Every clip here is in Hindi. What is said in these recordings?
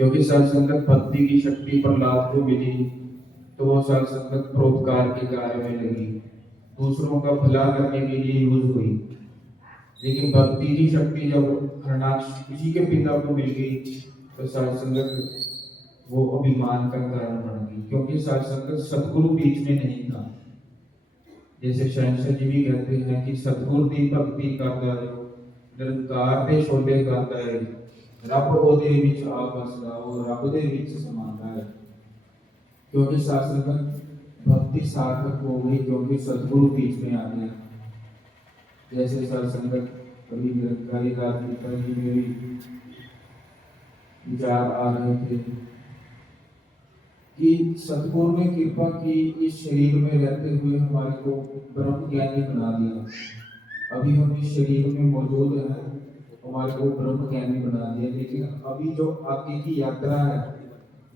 क्योंकि सत्संगत भक्ति की शक्ति प्रहलाद को मिली, तो वो सत्संगत परोपकार के कार्य में लगी, दूसरों का भला करने के लिए यूज हुई। लेकिन भक्ति की शक्ति जब हरणाक्ष किसी के पिता को मिल गई, तो सत्संगत वो अभिमान का कारण बन गई, क्योंकि सत्संगत सतगुरु बीच में नहीं था। जैसे शहंशाह जी भी कहते हैं कि सतगुरु की भक्ति करता है, निरंकार ਦੇ ਛੋਲੇ ਕਰਦਾ ਹੈ, ਰੱਬ ਉਹਦੇ ਵਿੱਚ ਆ ਵਸਦਾ, ਉਹ ਰੱਬ ਦੇ ਵਿੱਚ ਸਮਾਉਂਦਾ है। क्योंकि सत्संगत भक्ति सार्थक हो गई, क्योंकि सतगुरु बीच में आ गया। जैसे सत्संगत कभी निरंकारी दास पिता जी में भी विचार आ रहे थे कि सतगुरु ने कृपा की, इस शरीर में रहते हुए हमारे को ब्रह्म ज्ञानी बना दिया। अभी हम इस शरीर में मौजूद हैं, हमारे को ब्रह्म ज्ञानी बना दिया, लेकिन अभी जो आगे की यात्रा है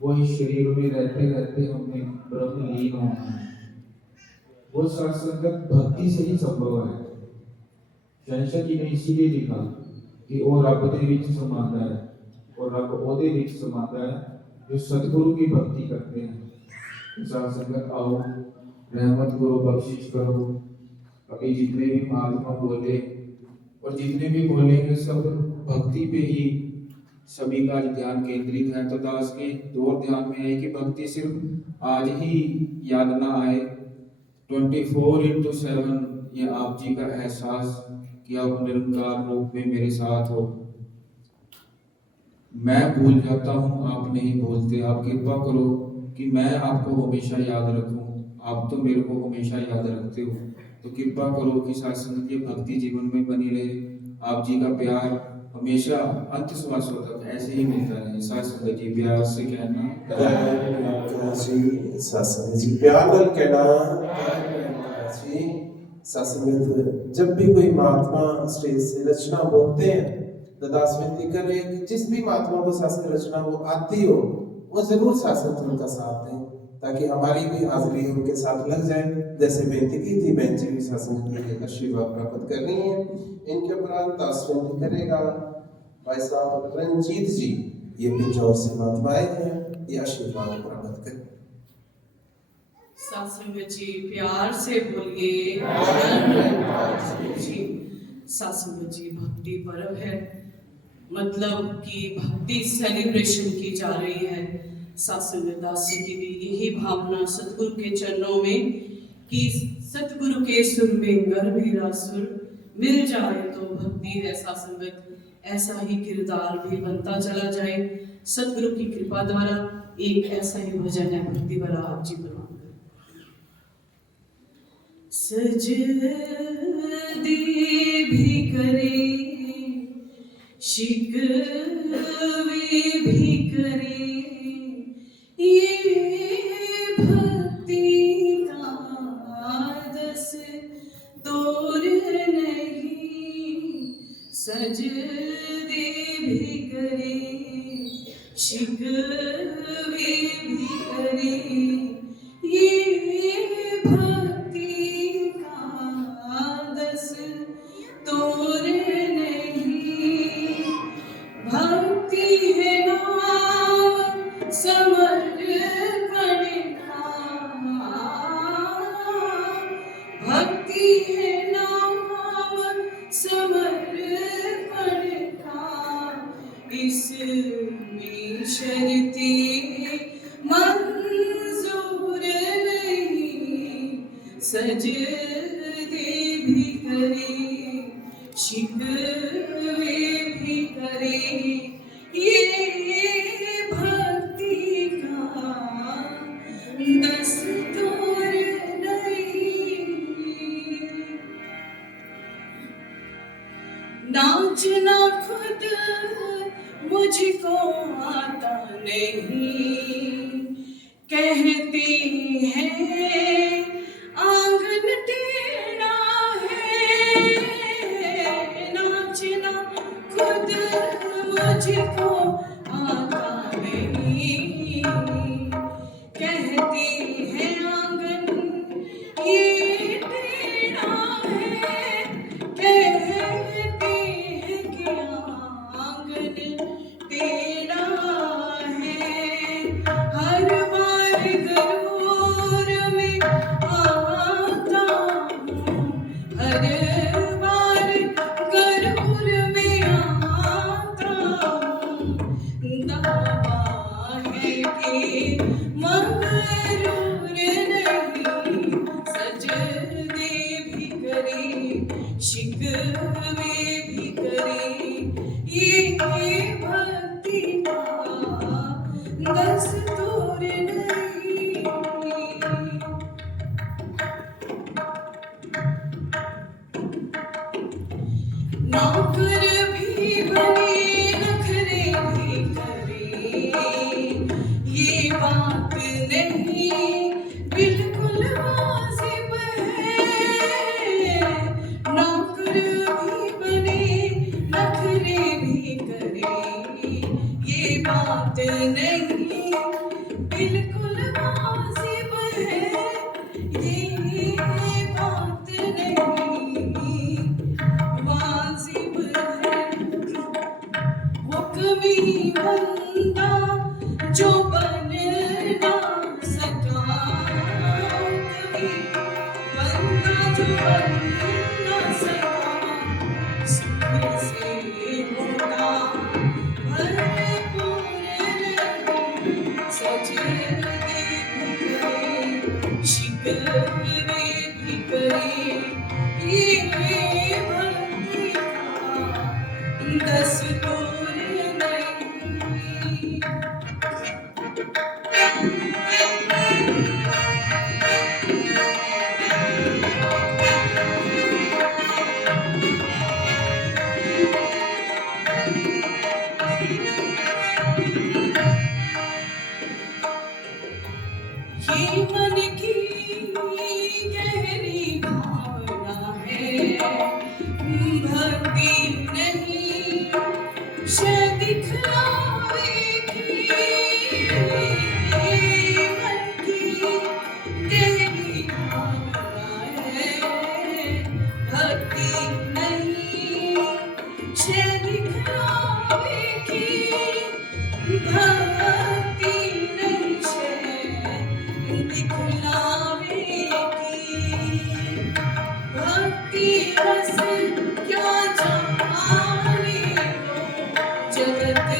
वो इस शरीर में रहते रहते हमने ब्रह्म लीन होना है। वो सत्संगत भक्ति से ही संभव है। शहंशाह जी ने इसीलिए लिखा कि वो रब दे विच समाता है, और रब ओदे विच समाता है जो सतगुरु की भक्ति करते हैं। सत्संगत आओ, रहमत करो, बख्शिश करो। अभी जितने भी महात्मा बोले और जितने भी बोलेंगे सब भक्ति पे ही सभी का ध्यान केंद्रित है। तो दास के दौर ध्यान में है कि भक्ति सिर्फ आज ही याद ना आए, 24/7 ये आप जी का एहसास कि आप निरंकार रूप में मेरे साथ हो। मैं भूल जाता हूँ, आप नहीं भूलते। आप कृपा करो कि मैं आपको हमेशा याद रखूं, आप तो मेरे को हमेशा याद रखते हो। तो कृपा करो कि सत्संग की भक्ति जीवन में बनी रहे, आप जी का प्यार हमेशा अंत श्वासों तक ऐसे ही मिलता रहे। सत्संग जी प्यार से कहना, सत्संग जी प्यार नाल कहना। सत्संग जब भी कोई महात्मा स्टेज से रचना बोलते हैं तो दास विनती कर रहे हैं कि जिस भी महात्मा को शास्त्र रचना वो आती हो, वो जरूर शास्त्र उनका साथ दें, ताकि हमारी भी हाजिरी उनके साथ लग जाए। जैसे बेनती की थी, बेंच भी शासन के आशीर्वाद प्राप्त कर रही है। इनके उपरांत दास विनती करेगा भाई साहब रंजीत जी, ये पिंजौर से महात्माएं हैं, ये आशीर्वाद प्राप्त करें। सत्संग जी प्यार से बोलिए। सत्संग जी भक्ति पर्व है, मतलब कि भक्ति सेलिब्रेशन की जा रही है। सत्संग दासी की भी यही भावना सतगुरु के चरणों में कि सतगुरु के सुर में गर मेरा सुर मिल जाए तो भक्ति है। सत्संगत ऐसा ही किरदार भी बनता चला जाए। सतगुरु की कृपा द्वारा एक ऐसा ही भजन है भक्ति भरा आप जी बनवा सजदे भी करे, शिकवे भी करे, ये भक्ति का दस तोर नहीं। सजदे भी करे, शिकवे भी करे, ये इसमें शर्ती मंजूर नहीं। सजदे भी करे, शिकवे भी करे, ये भक्ति का दस्तूर नहीं। नाचना खुद मुझको आता नहीं, कहते हैं आंगन टेढ़ा है। नाचना खुद मुझको आता नहीं, कहते हैं आंगन ये टेढ़ा है। कहते हैं कि आंगन टेढ़ा है। दावा है कि मगरूर नहीं, सजदे भी करे, शिकवे भी करे, ये भक्ति का दस्तूर नहीं। नौकर भी बने, नखरे भी करे, ये बात नहीं बिल्कुल वाजिब है। नौकर भी बने, नखरे भी करे, ये बात नहीं बिल्कुल वाजिब है। ये बात नहीं वाजिब है। वो कभी बंदा जो बन ना सका, कभी बंदा जो बन ना सका, सुख से होता भरपूर नहीं, सजदे भी करे, शिकवे भी करे, ये भक्ति का दस्तूर नहीं। ये मन की गहरी भावना है, भक्ति नहीं शय दिखलावेगी। ये मन की गहरी भावना है, भक्ति नहीं शय दिखलावेगी, भक्ति नहीं शय दिखलावेगी। भक्ति रस क्या जाने को जगत,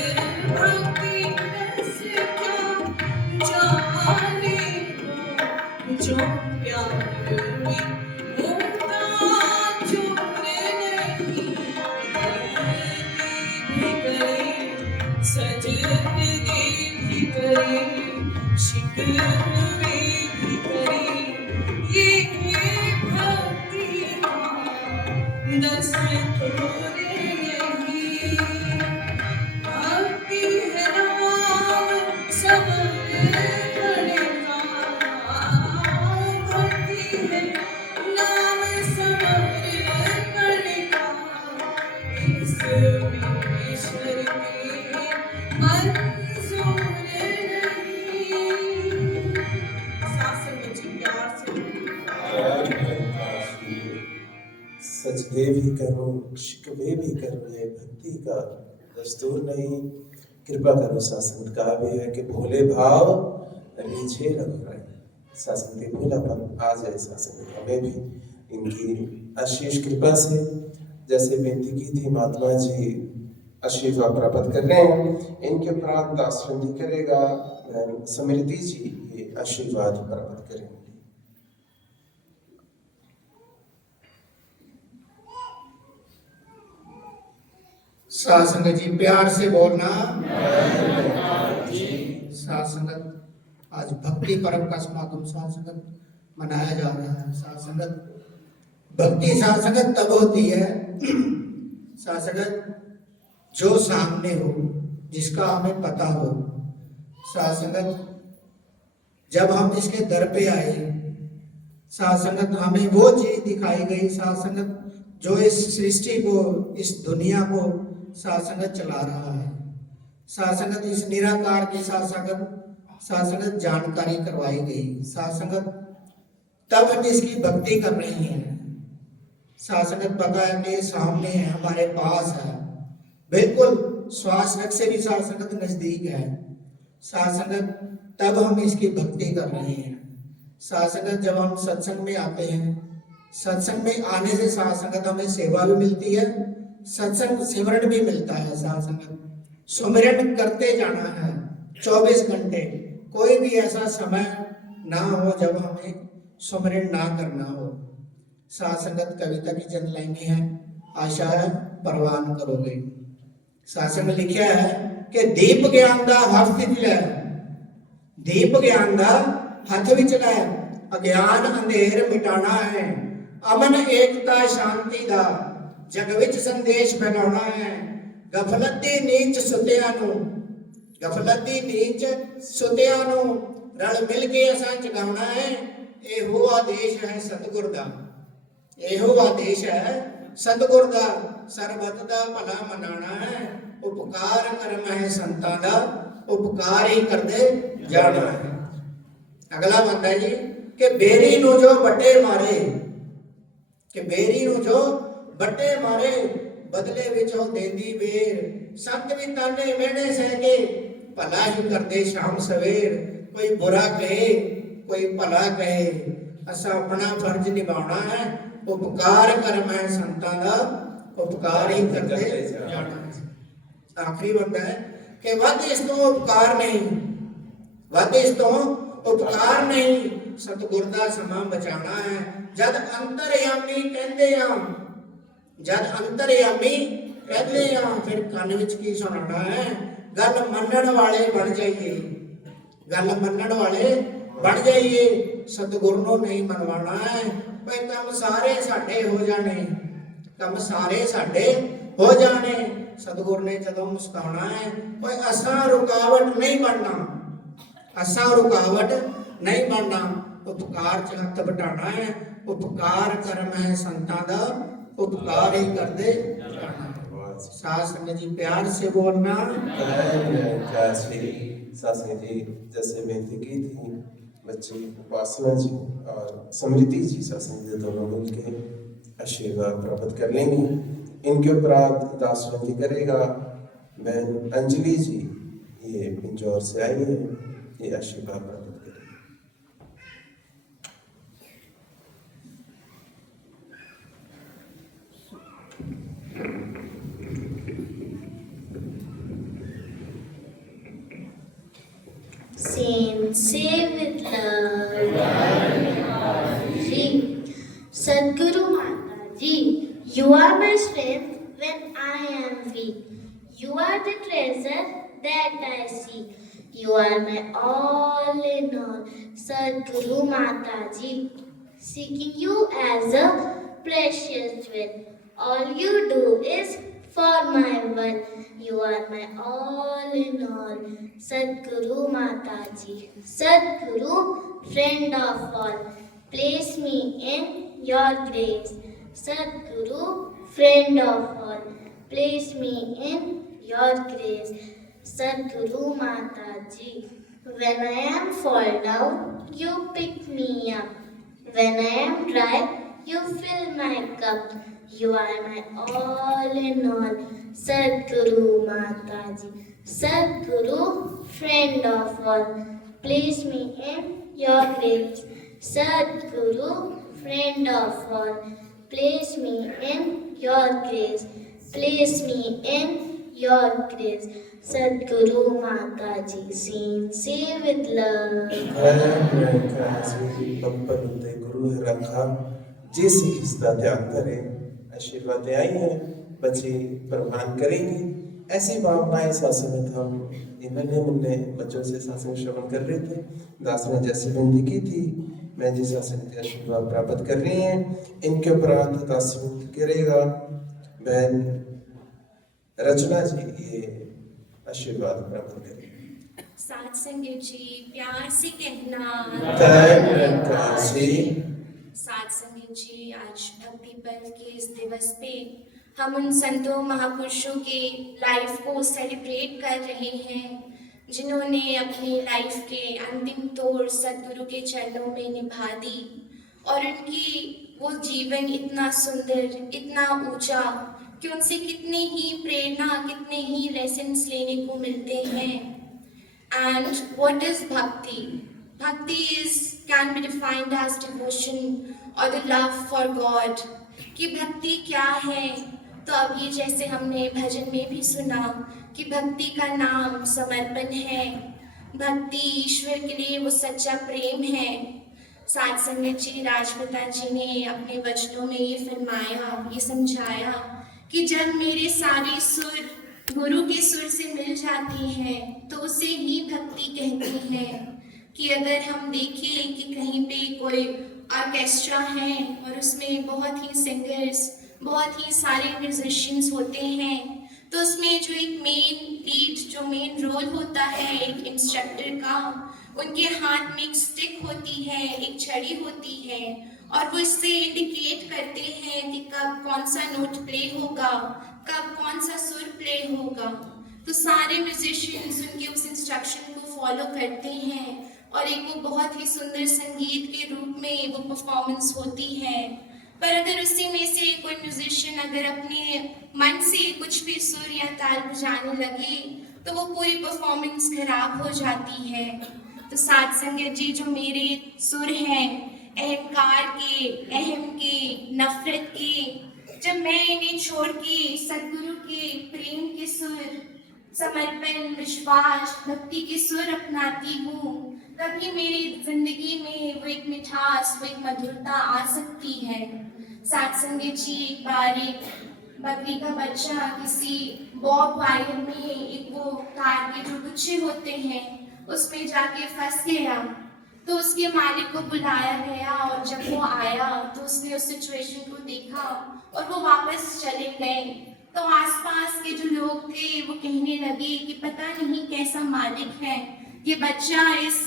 भक्ति रस क्या जाने को, जो प्यार में होता चूर नहीं, भक्ति भी करे, सजदे भी करे, शिकवे भी करे, ये भक्ति का दस्तूर नहीं। भक्ति है नाम समर्पण का, भक्ति है नाम समर्पण का, इसमें शर्तें मंजूर नहीं। सासंग जी प्यार से सजदे भी करो, शिकवे भी करो, ये भक्ति का दस्तूर नहीं। कृपा करो सासंग, कहा भी है कि भोले भाव रीझे रघुराई। सासंग के भोलापन आ जाए सासंग, हमें भी इनकी आशीष कृपा से, जैसे बेनती की थी महात्मा जी आशीर्वाद प्राप्त कर रहे हैं, इनके उपरांत आश्रम जी करेगा, समृद्धि जी ये आशीर्वाद प्राप्त करेंगे। साध संगत जी प्यार से बोलना। साध संगत आज भक्ति पर्व का समागम साध संगत मनाया जा रहा है। साध संगत भक्ति साध संगत तब होती है साध संगत जो सामने हो, जिसका हमें पता हो। साध संगत जब हम इसके दर पे आए, साध संगत हमें वो चीज दिखाई गई साध संगत जो इस सृष्टि को, इस दुनिया को साध संगत चला रहा है। साध संगत इस निराकार की साध संगत जानकारी करवाई गई। साध संगत तब हम इसकी भक्ति कर रहे हैं। साध संगत पता है कि सामने है, हमारे पास है, बिल्कुल श्वास रख से भी साध संगत नजदीक है। साध संगत तब हम इसकी भक्ति कर रहे हैं। साध संगत जब हम सत्संग में आते हैं, सत्संग में आने से साध संगत हमें सेवा भी मिलती है, सत्संग सिमरन भी मिलता है। साध संगत सुमिरन करते जाना है 24 घंटे। कोई भी ऐसा समय ना हो जब हमें सुमिरन ना करना हो। साथ संगत कविता की चंद लाइनें हैं, आशा है परवान करोगे। शास्त्र में लिखा है कि दीप ज्ञान दा हथ विच लै, दीप ज्ञान दा हथ विच लै, अज्ञान अंधेर मिटाना है, अमन एकता शांति दा जग विच संदेश फैलाना है। गफलत दी नीच सुतियां नूं, गफलत दी नीच सुतियां नूं रल मिल के असां जगाउणा है। ਇਹੋ ਆਦੇਸ਼ ਹੈ ਸਤਿਗੁਰ ਦਾ, ਇਹੋ ਆਦੇਸ਼ ਹੈ ਸਤਿਗੁਰ ਦਾ, ਸਰਬਤ ਦਾ ਭਲਾ ਮਨਾਣਾ ਹੈ। ਉਪਕਾਰ ਕਰਮ ਹੈ ਸੰਤਾਂ ਦਾ, ਉਪਕਾਰ ਹੀ ਕਰਦੇ ਜਾਣਾ ਹੈ। ਅਗਲਾ ਬੰਦਾ ਜੀ ਕਿ ਬੇਰੀ ਨੂੰ ਜੋ ਵੱਟੇ ਮਾਰੇ, ਕਿ ਬੇਰੀ ਨੂੰ ਜੋ ਵੱਟੇ ਮਾਰੇ, ਬਦਲੇ ਵਿੱਚ ਉਹ ਦੇਂਦੀ ਬੇਰ। ਸੰਤ ਵੀ ਤਾਨੇ ਮਿਹਣੇ ਸਹਿ ਕੇ ਭਲਾ ਹੀ ਕਰਦੇ ਸ਼ਾਮ ਸਵੇਰ। ਕੋਈ ਬੁਰਾ ਕਹੇ कोई भला कहे, असा अपना फर्ज निभाना है। उपकार कर्म है संतां दा, उपकार ही करते जाना है। आखिरी बंदा है कि वध इस तो उपकार नहीं, वध इस तो उपकार नहीं, सतगुर दा समा बचाना है। जद अंतरयामी कहंदे आ, जद अंतरयामी कहंदे आ, फिर कान विच की सुनाना है। गल मनण वाले बन जाइए, गल मनण वाले बन जाइए, सतगुर नूं नहीं मनवाना है। भाई कम सारे साडे हो जाने, कम सारे साडे हो जाने। सतगुर ने जदों मुस्काना है, भाई असां रुकावट नहीं बनना, असां रुकावट नहीं बनना। उपकार च हथ बटाना है, उपकार कर्म है संतां दा, उपकार ही करदे जाना। साथ संगत जी प्यार से बोलना। सासंग जी जैसे बेनती की थी, बच्ची उपासना जी और समृद्धि जी सासंग जी दोनों मिलके आशीर्वाद प्राप्त कर लेंगी। इनके उपरांत दास विनती करेगा बहन अंजलि जी, ये पिंजौर से आई है, ये आशीर्वाद प्राप्त करेगी। Saint, say with love, Ji. Sadguru Mata Ji, you are my strength when I am weak. You are the treasure that I seek. You are my all in all, Sadguru Mata Ji. Seeking you as a precious jewel. All you do is for my will. You are my all in all, Sadguru Mata Ji. Sadguru, friend of all, place me in your grace. Sadguru, friend of all, place me in your grace. Sadguru Mata Ji. When I am fall down, you pick me up. When I am dry, you fill my cup. You are my all in all, Sadguru Mata Ji. Sadguru, friend of all, place me in your grace. Sadguru, friend of all, place me in your grace. Place me in your grace. Sadguru Mata Ji. Seen, say with love. गुरु है रखा जिस किसका ध्यान करे। आशीर्वाद आई है, बच्चे प्रवान करेंगे। ऐसी भावनाएं शासन में था, इन्होंने मुन्ने बच्चों से शासन श्रवण कर रहे थे। दास ने जैसे विनती की थी, मैं जिस शासन के आशीर्वाद प्राप्त कर रही हैं, इनके उपरांत दास विनती करेगा बहन रचना जी, ये आशीर्वाद प्राप्त करेंगे। साथ संगत जी प्यार से कहना, साथ संगत जी आज भक्ति पर्व के इस दिवस पे हम उन संतों महापुरुषों के लाइफ को सेलिब्रेट कर रहे हैं जिन्होंने अपनी लाइफ के अंतिम तौर सद्गुरु के चरणों में निभा दी और उनकी वो जीवन इतना सुंदर, इतना ऊंचा कि उनसे कितने ही प्रेरणा, कितने ही लेसन्स लेने को मिलते हैं। एंड व्हाट इज भक्ति? Bhakti can be defined as devotion or the love for God. कि भक्ति क्या है? तो अभी जैसे हमने भजन में भी सुना कि भक्ति का नाम समर्पण है। भक्ति ईश्वर के लिए वो सच्चा प्रेम है। साथ संगत जी, राजपिता जी ने अपने वचनों में ये फरमाया, ये समझाया कि जब मेरे सारे सुर गुरु के सुर से मिल जाती हैं तो उसे ही भक्ति कहती है। कि अगर हम देखें कि कहीं पे कोई ऑर्केस्ट्रा है और उसमें बहुत ही सिंगर्स, बहुत ही सारे म्यूजिशियंस होते हैं, तो उसमें जो एक मेन रोल होता है एक इंस्ट्रक्टर का, उनके हाथ में एक स्टिक होती है, एक छड़ी होती है, और वो इससे इंडिकेट करते हैं कि कब कौन सा नोट प्ले होगा, कब कौन सा सुर प्ले होगा। तो सारे म्यूजिशियंस उनके उस इंस्ट्रक्शन को फॉलो करते हैं और एक वो बहुत ही सुंदर संगीत के रूप में वो परफॉर्मेंस होती है। पर अगर उसी में से कोई म्यूजिशियन अगर अपने मन से कुछ भी सुर या ताल बजाने लगे तो वो पूरी परफॉर्मेंस खराब हो जाती है। तो साथ संगत जी, जो मेरे सुर हैं अहंकार के, अहम के, नफरत के, जब मैं इन्हें छोड़ के सदगुरु के प्रेम के सुर, समर्पण, विश्वास, भक्ति के सुर अपनाती हूँ, तभी मेरी जिंदगी में वो एक मिठास, वो एक मधुरता आ सकती है। साथ संगत जी, एक बार एक बकरी का बच्चा किसी बॉब वायर में एक वो तार के जो गुच्छे होते हैं उसमें जाके फंस गया। तो उसके मालिक को बुलाया गया और जब वो आया तो उसने उस सिचुएशन को देखा और वो वापस चले गए। तो आसपास के जो लोग थे वो कहने लगे कि पता नहीं कैसा मालिक है, ये बच्चा इस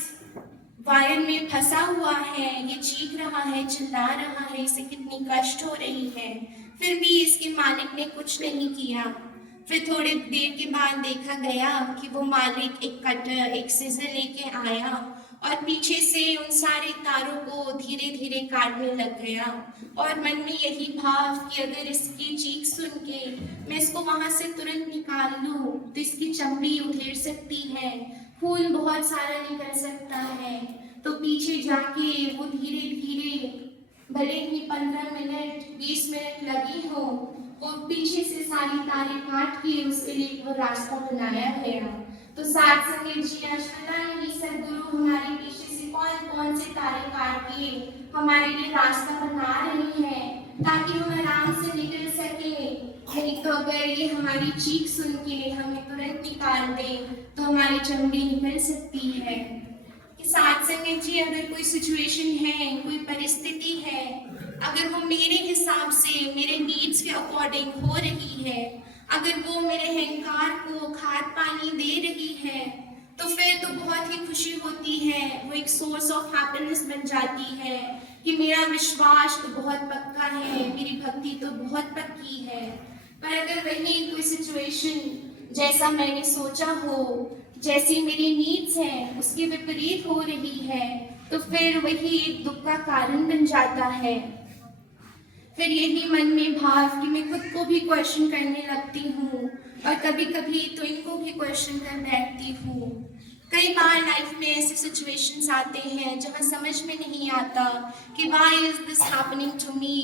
वायर में फंसा हुआ है, ये चीख रहा है, चिल्ला रहा है, इसे कितनी कष्ट हो रही है, फिर भी इसके मालिक ने कुछ नहीं किया। फिर थोड़ी देर के बाद देखा गया कि वो मालिक एक कटर, एक सीजर लेके आया और पीछे से उन सारे तारों को धीरे धीरे काटने लग गया। और मन में यही भाव कि अगर इसकी चीख सुन के मैं इसको वहां से तुरंत निकाल लूं तो इसकी चमड़ी उधेड़ सकती है, खून बहुत सारा निकल सकता है। तो पीछे जाके वो धीरे धीरे, भले ही 15 मिनट 20 मिनट लगी हो, वो पीछे से सारी तारें काट के उसके लिए वो रास्ता बनाया गया। तो साथ संगत जी, आज पता नहीं सदगुरु हमारे पीछे से कौन कौन से तारे काट के हमारे लिए रास्ता बना रहे हैं ताकि हम आराम से निकल सके। नहीं तो अगर ये हमारी चीख सुन के हमें तुरंत निकाल दे तो हमारी चमड़ी निकल सकती है। कि साथ संगत जी, अगर कोई सिचुएशन है, कोई परिस्थिति है, अगर वो मेरे हिसाब से, मेरे नीड्स के अकॉर्डिंग हो रही है, अगर वो मेरे अहंकार को खाद पानी दे रही है, तो फिर तो बहुत ही खुशी होती है। वो एक सोर्स ऑफ हैप्पीनेस बन जाती है कि मेरा विश्वास तो बहुत पक्का है, मेरी भक्ति तो बहुत पक्की है। पर अगर वही कोई सिचुएशन जैसा मैंने सोचा हो, जैसी मेरी नीड्स हैं, उसके विपरीत हो रही है, तो फिर वही एक दुख का कारण बन जाता है। फिर यही मन में भाव कि मैं खुद को भी क्वेश्चन करने लगती हूँ और कभी कभी तो इनको भी क्वेश्चन कर बैठती हूँ। कई बार लाइफ में ऐसे सिचुएशंस आते हैं जहाँ समझ में नहीं आता कि why is this happening to me,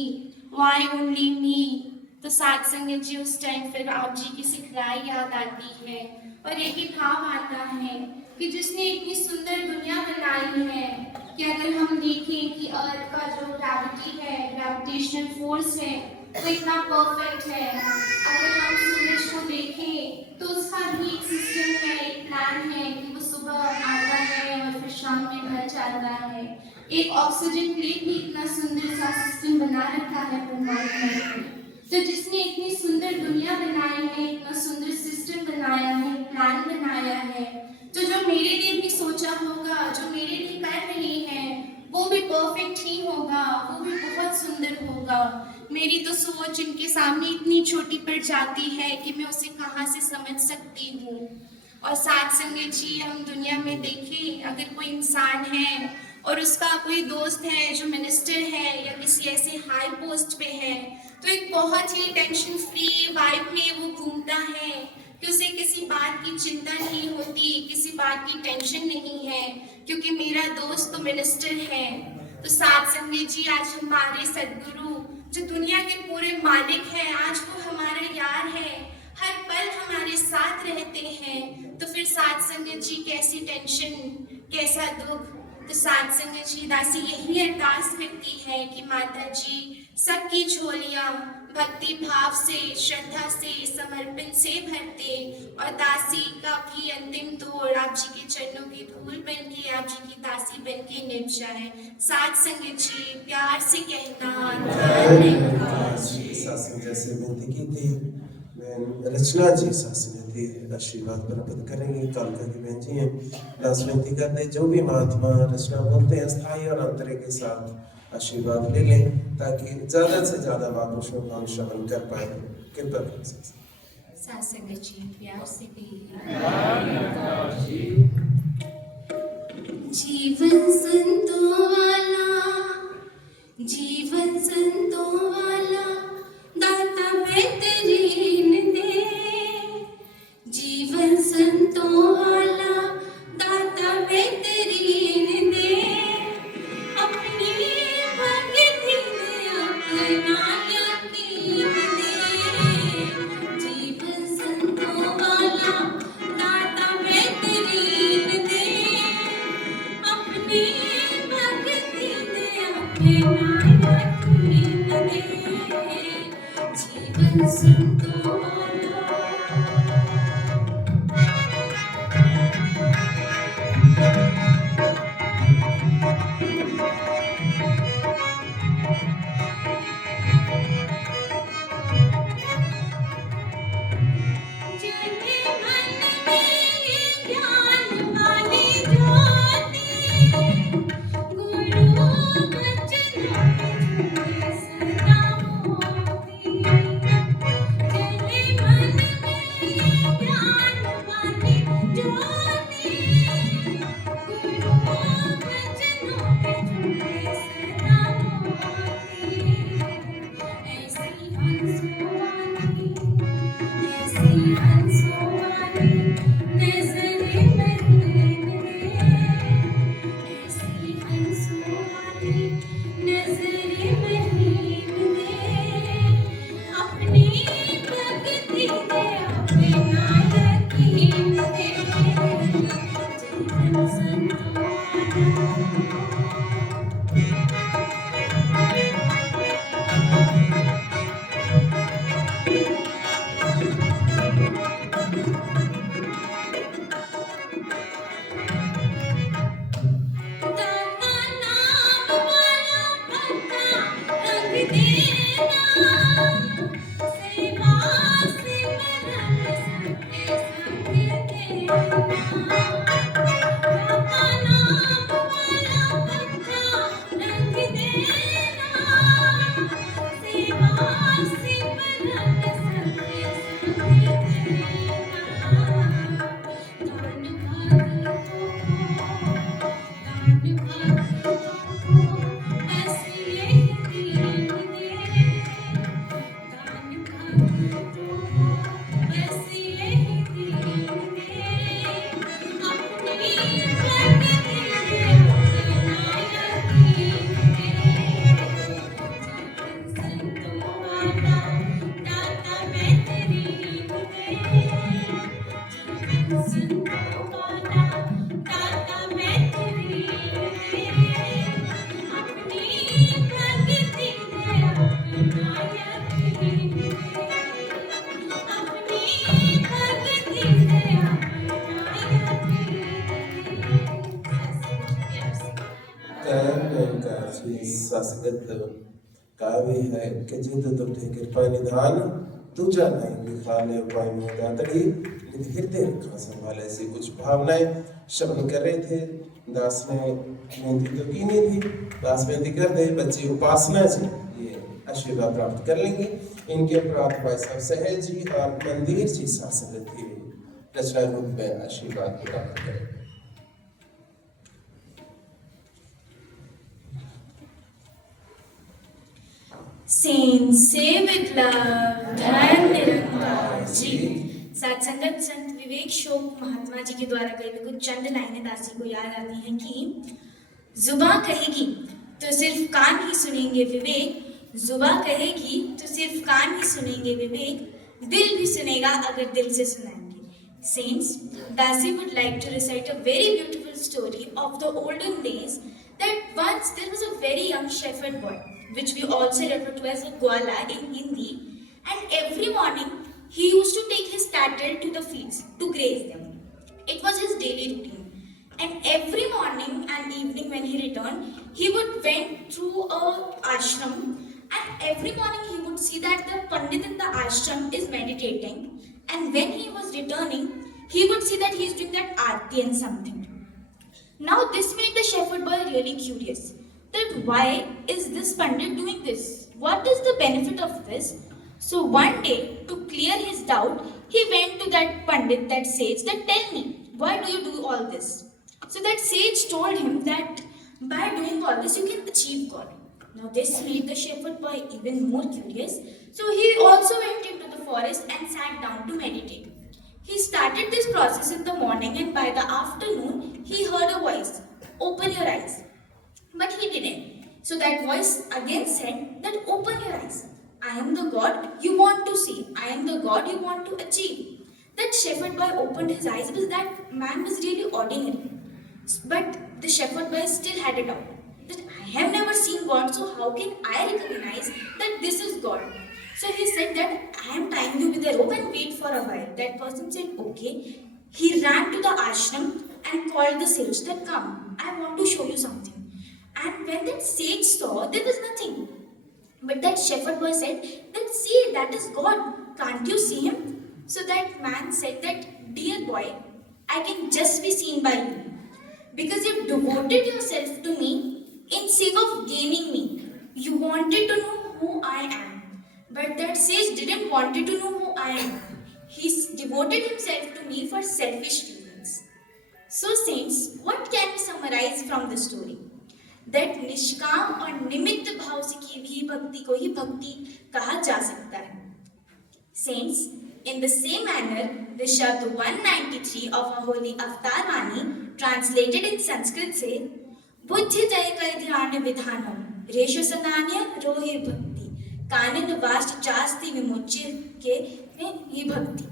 why only me. तो साथ संगत जी, उस टाइम फिर आप जी की सिखलाई याद आती है और यही भाव आता है कि जिसने इतनी सुंदर दुनिया बनाई है कि अगर हम देखें कि अर्थ का जो ग्रेविटी है, ग्रेविटेशनल फोर्स है, वो इतना परफेक्ट है। अगर हम सूरज को देखें तो उसका भी एक सिस्टम है, एक प्लान है कि वो सुबह आता है और फिर शाम में ढल जाता है। एक ऑक्सीजन प्लेट भी इतना सुंदर सा सिस्टम बना रखा है परमात्मा ने। तो जिसने इतनी सुंदर दुनिया बनाई है, इतना सुंदर सिस्टम बनाया है, प्लान बनाया है, तो जो मेरे लिए भी सोचा होगा, जो मेरे लिए कर रही है, वो भी परफेक्ट ही होगा, वो भी बहुत सुंदर होगा। मेरी तो सोच इनके सामने इतनी छोटी पड़ जाती है कि मैं उसे कहाँ से समझ सकती हूँ। और साथ संगत जी, हम दुनिया में देखें, अगर कोई इंसान है और उसका कोई दोस्त है जो मिनिस्टर है या किसी ऐसे हाई पोस्ट पे है, तो एक बहुत ही टेंशन फ्री वाइब में वो घूमता है कि उसे किसी बात की चिंता नहीं होती, किसी बात की टेंशन नहीं है, क्योंकि मेरा दोस्त तो मिनिस्टर है। तो साथ संगत जी, आज हमारे सदगुरु जो दुनिया के पूरे मालिक हैं, आज वो हमारा यार है। हर पल हमारे साथ रहते हैं, तो फिर साथ संगत जी कैसी टेंशन, कैसा दुख। तो साथ संगत जी दासी यही अरदास करती है कि माता जी सबकी झोलियां भक्ति भाव से, श्रद्धा से, समर्पण से भरते, और दासी का भी अंतिम दौर आप जी के चरणों की धूल बन के, आप जी की दासी बन के निभ जाए। साथ संगत जी प्यार से कहना। सासन जैसे विनती की थी, मैं रचना जी सासन थी आशीर्वाद प्राप्त करेंगे। कालका की बहन जी हैं, दास विनती करते जो भी महात्मा रचना बोलते हैं स्थायी और अंतरे के साथ आशीर्वाद ले लें, ताकि ज्यादा से ज्यादा महापुरुषों का हम श्रवण कर पाए। कृपा करें साथ संगत जी प्यार से जीवन संतों वाला, जीवन संतों वाला, दाता बेहतरीन दे। जीवन संतों वाला, दाता बेहतरीन दे। अपनी भक्ति में अपना यकीन दे। जीवन संतों वाला, दाता बेहतरीन दे। अपनी भक्ति में अपना यकीन दे। जीवन संतों वाला। जने मन में ज्ञान वाली ज्योति, गुरु वचनों में सदा मोती। जने मन में ज्ञान वाली ज्योति, गुरु वचनों में सदा मोती। ऐसी हंसवानी, ऐसी हंसवानी नज़रें महीन दे। ऐसी हंसवानी नज़रें महीन दे। अपनी भक्ति दे, अपना यकीन दे। जीवन संतों वाला। दाता नाम वाला पक्का रंग देना। सेवा सिमरन सबके संग देना। दाता नाम वाला पक्का रंग देना। सेवा सिमरन सबके संग देना। दान भक्तों को ऐसी यही दीन दे। दान भक्तों को ऐसी यही दीन दे। अपनी भक्ति में अपना यकीन दे। जीवन संतों वाला, दाता बेहतरीन दे। जीवन संतों वाला, दाता बेहतरीन दे। अपनी भक्ति में अपना यकीन दे। अपनी भक्ति में अपना यकीन दे। सासगत काव्य है कि जिद तुठे कृपा निधान, दूजा नहीं लिखाले उपाय में दातड़ी हृदय रखा संभाल। ऐसी कुछ भावनाएं श्रवण कर रहे थे। दास ने विनती तो की नहीं थी, दास विनती कर दे बच्ची उपासना जी ये आशीर्वाद प्राप्त कर लेंगे। इनके प्राप्त भाई साहब सहज जी और मंदिर जी सासगत की रचना रूप में आशीर्वाद प्राप्त करें। सेन से with love, धन निरंकार जी। साथ संगत संत विवेक शोक महात्मा जी के द्वारा कही हुई कुछ चंद लाइनें दासी को याद आती हैं कि जुबां कहेगी तो सिर्फ कान ही सुनेंगे विवेक। जुबां कहेगी तो सिर्फ कान ही सुनेंगे विवेक। दिल भी सुनेगा अगर दिल से सुनाएंगे. Saints, Dasi would like to recite a very beautiful story of the olden days, that once there was a very young shepherd boy, which we also refer to as a Gwala in Hindi, and every morning he used to take his cattle to the fields to graze them. It was his daily routine. And every morning and evening when he returned, he would went through a ashram, and every morning he would see that the pandit in the ashram is meditating, and when he was returning, he would see that he is doing that aarti and something. Now this made the shepherd boy really curious, that why is this pandit doing this? What is the benefit of this? So one day, to clear his doubt, he went to that pandit, that sage, that tell me, why do you do all this? So that sage told him that by doing all this you can achieve God. Now this made the shepherd boy even more curious. So he also went into the forest and sat down to meditate. He started this process in the morning, and by the afternoon he heard a voice, open your eyes. But he didn't. So that voice again said that open your eyes. I am the God you want to see. I am the God you want to achieve. That shepherd boy opened his eyes because that man was really ordinary. But the shepherd boy still had a doubt, that I have never seen God, so how can I recognize that this is God? So he said that I am tying you with a rope and wait for a while. That person said okay. He ran to the ashram and called the sage that come, I want to show you something. And when that sage saw, there was nothing. But that shepherd boy said that see, that is God. Can't you see him? So that man said that dear boy, I can just be seen by you, because you devoted yourself to me in sake of gaining me. You wanted to know who I am. But that sage didn't want to know who I am. He devoted himself to me for selfish reasons. So saints, what can we summarize from the story? That निष्काम और निमित्त भाव से की हुई भक्ति को ही भक्ति कहा जा सकता है. Saints, in the same manner, the Shabd 193 of our holy Avatar Vani, translated in Sanskrit, say, Buddhi jay kar dhyana vidhanam, resho sadanya rohe bhakti, kanin vast chasti vimuchya ke hi bhakti.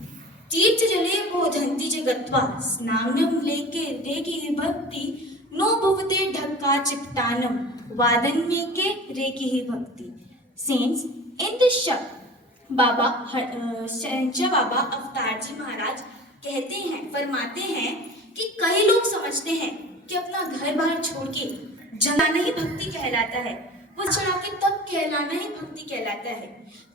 तीर्थ जले बोधंती जगत्वा स्नानम लेके रेकी ही भक्ति नो भुवते ढक्का चिपटानम वादन में के रेकी ही भक्ति. Saints, in this शब्द बाबा अवतार जी महाराज कहते हैं, फरमाते हैं कि कई लोग समझते हैं कि अपना घर बार छोड़ के जलाना ही भक्ति कहलाता है, वो चढ़ा के तब कहलाना ही भक्ति कहलाता है.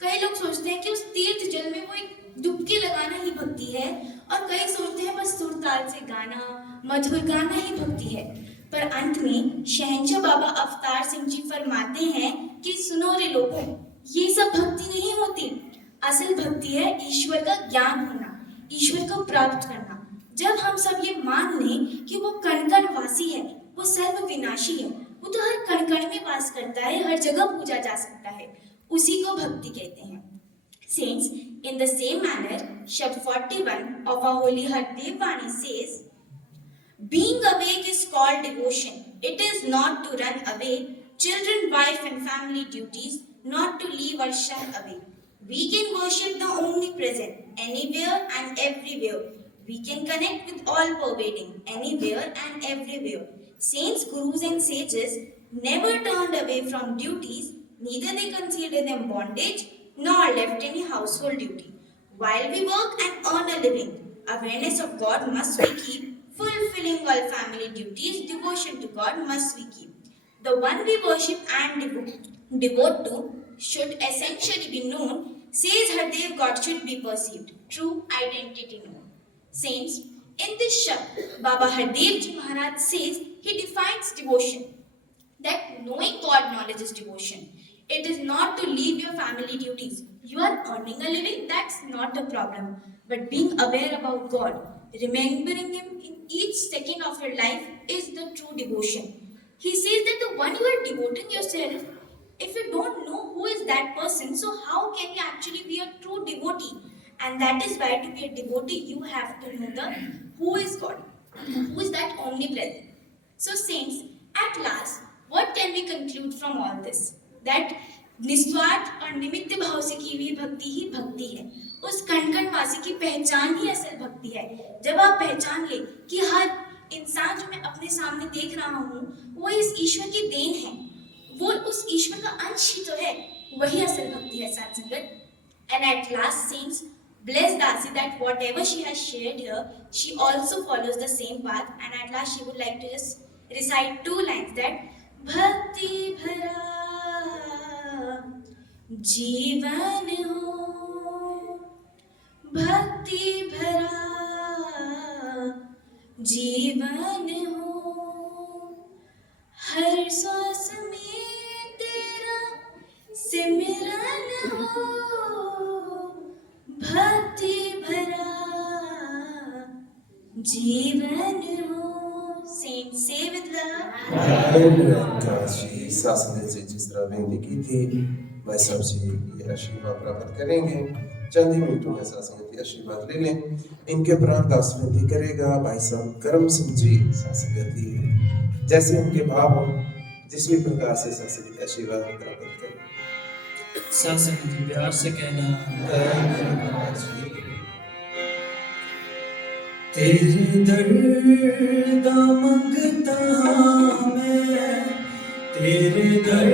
कई लोग सोचते हैं कि उस तीर्थ जल में वो एक डुबकी लगाना ही भक्ति है, और कई सोचते हैं बस सुर ताल से गाना, मधुर गाना ही भक्ति है. पर अंत में शहंशाह बाबा अवतार सिंह जी फरमाते हैं कि सुनो रे लोगों, ये सब भक्ति नहीं होती. असल भक्ति है ईश्वर का ज्ञान होना, ईश्वर को प्राप्त करना. जब हम सब ये मान लें कि वो कण कण वासी है, वो सर्व विनाशी है, वो तो हर कण कण में वास करता है, हर जगह पूजा जा सकता है, उसी को भक्ति कहते हैं. Saints, in the same manner, Shabd 41 of our holy Hardev Vani says, being awake is called devotion. It is not to run away children, wife and family duties, not to leave or shun away. We can worship the omnipresent anywhere and everywhere. We can connect with all pervading anywhere and everywhere. Saints, gurus and sages never turned away from duties, neither they considered them bondage, nor left any household duty. While we work and earn a living, awareness of God must we keep, fulfilling all family duties, devotion to God must we keep. The one we worship and devote to should essentially be known, says Hardev, God should be perceived, true identity known. Saints, in this Shabd, Baba Hardev Ji Maharaj says, he defines devotion, that knowing God knowledge is devotion. It is not to leave your family duties. You are earning a living, that's not a problem. But being aware about God, remembering Him in each second of your life is the true devotion. He says that the one you are devoting yourself, if you don't know who is that person, so how can you actually be a true devotee? And that is why to be a devotee, you have to know who is God, who is that omnipresent. So saints, at last, what can we conclude from all this? That निस्वार्थ और निमित्त भाव से की हुई भक्ति ही भक्ति है। उस कण कण वासी की पहचान ही असल भक्ति है। जब आप पहचान ले कि हर इंसान जो मैं अपने सामने देख रहा हूँ वो इस ईश्वर की देन है, वो उस ईश्वर का अंश ही तो है, वही असल भक्ति है साथ संगत। And at last, saints, bless Dasi that whatever she has shared here, she also follows the same path. And at last, she would like to just recite 2 lines that Bhakti Bhara जीवन हो, भक्ति भरा जीवन हो, हर सांस में तेरा सिमरन हो, भक्ति भरा जीवन हो। Saint, say with love. Kashi शासन से जिस तरह विनती की थी, मैं सबसे ये आशीर्वाद प्राप्त करेंगे। चंद ही मिनटों में शासन के आशीर्वाद ले लें। इनके उपरांत दास विनती करेगा भाई साहब करम सिंह जी शासन, जैसे उनके भाव हो जिस भी प्रकार से शासन के आशीर्वाद प्राप्त करें। शासन जी प्यार से कहना, तेरे दर दा मंगता मैं, तेरे दर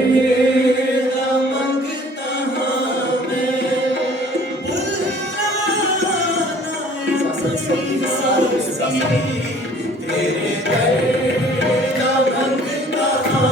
दा मंगता मैं, भुलना ना तेरे दर दा मंगता मैं, भुलना बड़ी हस्ती, तेरे दर दा मंगता मैं।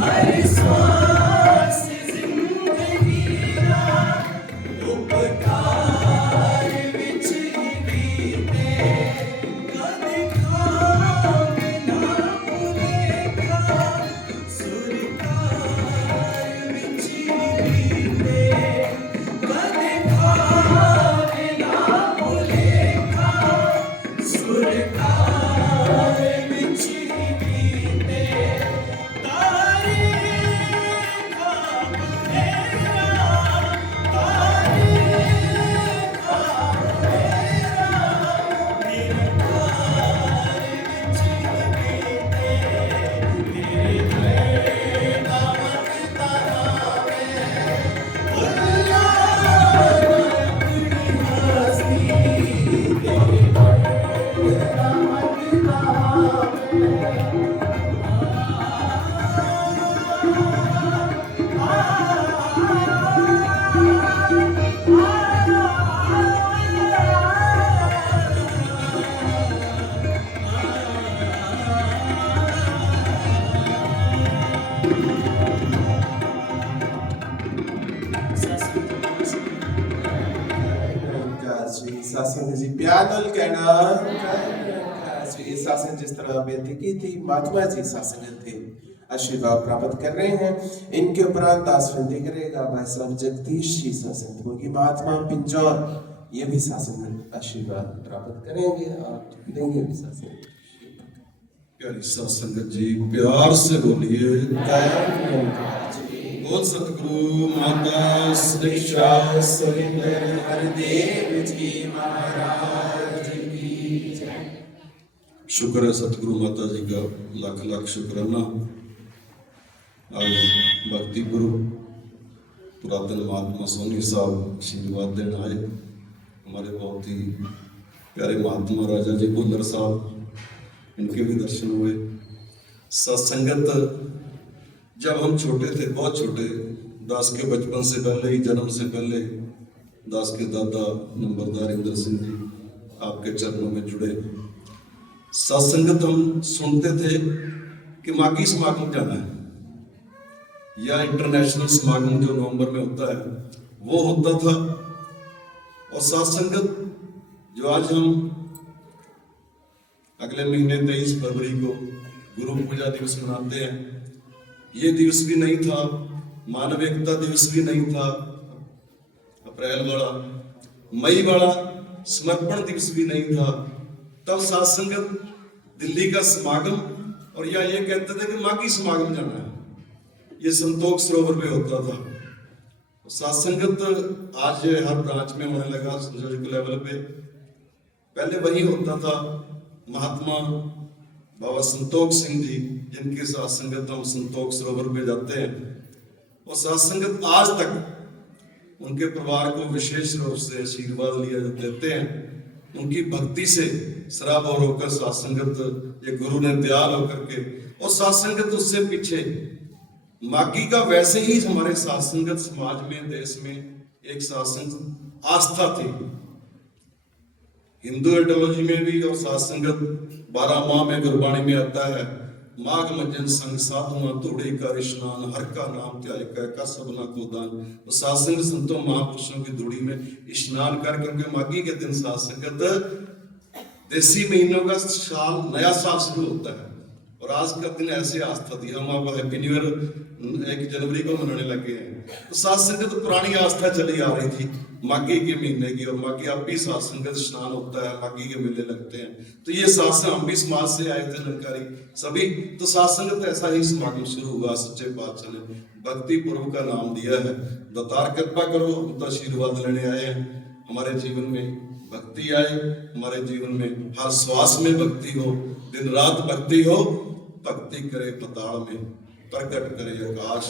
हर सांस बादल कहना ये शासन जिस तरह बेनती की थी, महात्मा जी शासन थे, आशीर्वाद प्राप्त कर रहे हैं। इनके उपरांत दासबंदी करेगा भाई साहब जगदीश जी शासन, क्योंकि महात्मा पिंजौर ये भी शासन आशीर्वाद प्राप्त करेंगे और देंगे भी शासन। प्यारी साध संगत जी प्यार से बोलिए, बोल सतगुरु माता शिक्षा सुरेंद्र हरदेव जी महाराज की जय। शुक्र है सतगुरु माता जी का लाख लाख शुक्राना। आज भक्ति गुरु पुरातन महात्मा सोनी साहब आशीर्वाद देने आए। हमारे बहुत ही प्यारे महात्मा राजा जी भुल्लर साहब, इनके भी दर्शन हुए। सत्संगत जब हम छोटे थे, बहुत छोटे, दास के बचपन से पहले ही, जन्म से पहले दास के दादा नंबरदार इंद्र सिंह जी आपके चरणों में जुड़े। सत्संगत हम सुनते थे कि माघी समागम जाना है या इंटरनेशनल समागम जो नवंबर में होता है वो होता था। और सत्संगत जो आज हम अगले महीने 23 फरवरी को गुरु पूजा दिवस मनाते हैं, ये दिवस भी नहीं था, मानव एकता दिवस भी नहीं था, अप्रैल वाला, मई वाला समर्पण दिवस भी नहीं था। तब सत्संगत दिल्ली का समागम और या ये कहते थे कि माघी समागम जाना है, ये संतोष सरोवर पे होता था। सत्संगत आज हर ब्रांच में होने लगा, संयोजक लेवल पे। पहले वही होता था। महात्मा बाबा संतोष सिंह जी, जिनके सत्संगत हम संतोष सरोवर पे जाते हैं, और सत्संगत आज तक उनके परिवार को विशेष रूप से आशीर्वाद लिया देते हैं। उनकी भक्ति से सराबोर होकर सत्संगत ये गुरु ने तैयार होकर के, और सत्संगत उससे पीछे माघी का वैसे ही हमारे सत्संगत समाज में, देश में एक सत्संग आस्था थी। हिंदू आइडियोलॉजी में भी और सत्संगत 12 माह में गुरबाणी में आता है, माघ मज्जन संग साधुआ तोड़े कर स्नान, हर का नाम त्याग का सबना को दान। तो सत्संग संतों महापुरुषों की धूड़ी में स्नान कर, क्योंकि माघी के दिन सत्संगत देसी महीनों का साल, नया साल शुरू होता है। और आज का दिन ऐसे आस्था थी, हम अब हैप्पी न्यू ईयर 1 जनवरी को मनाने लगे हैं। तो सत्संगत तो पुरानी आस्था चली आ रही थी माघी के महीने की, और माघी आप भी सत्संगत स्नान होता है, माघी के मेले लगते हैं। तो ये सत्संग, हम भी समाज से आए थे जानकारी सभी, तो सत्संगत ऐसा ही समागम शुरू हुआ। सच्चे पातशाह ने भक्ति पूर्व का नाम दिया है। दातार कृपा करो, हम तो आशीर्वाद लेने आए हैं। हमारे जीवन में भक्ति आए, हमारे जीवन में हर श्वास में भक्ति हो, दिन रात भक्ति हो। भक्ति करे पताल में, प्रकट करे आकाश,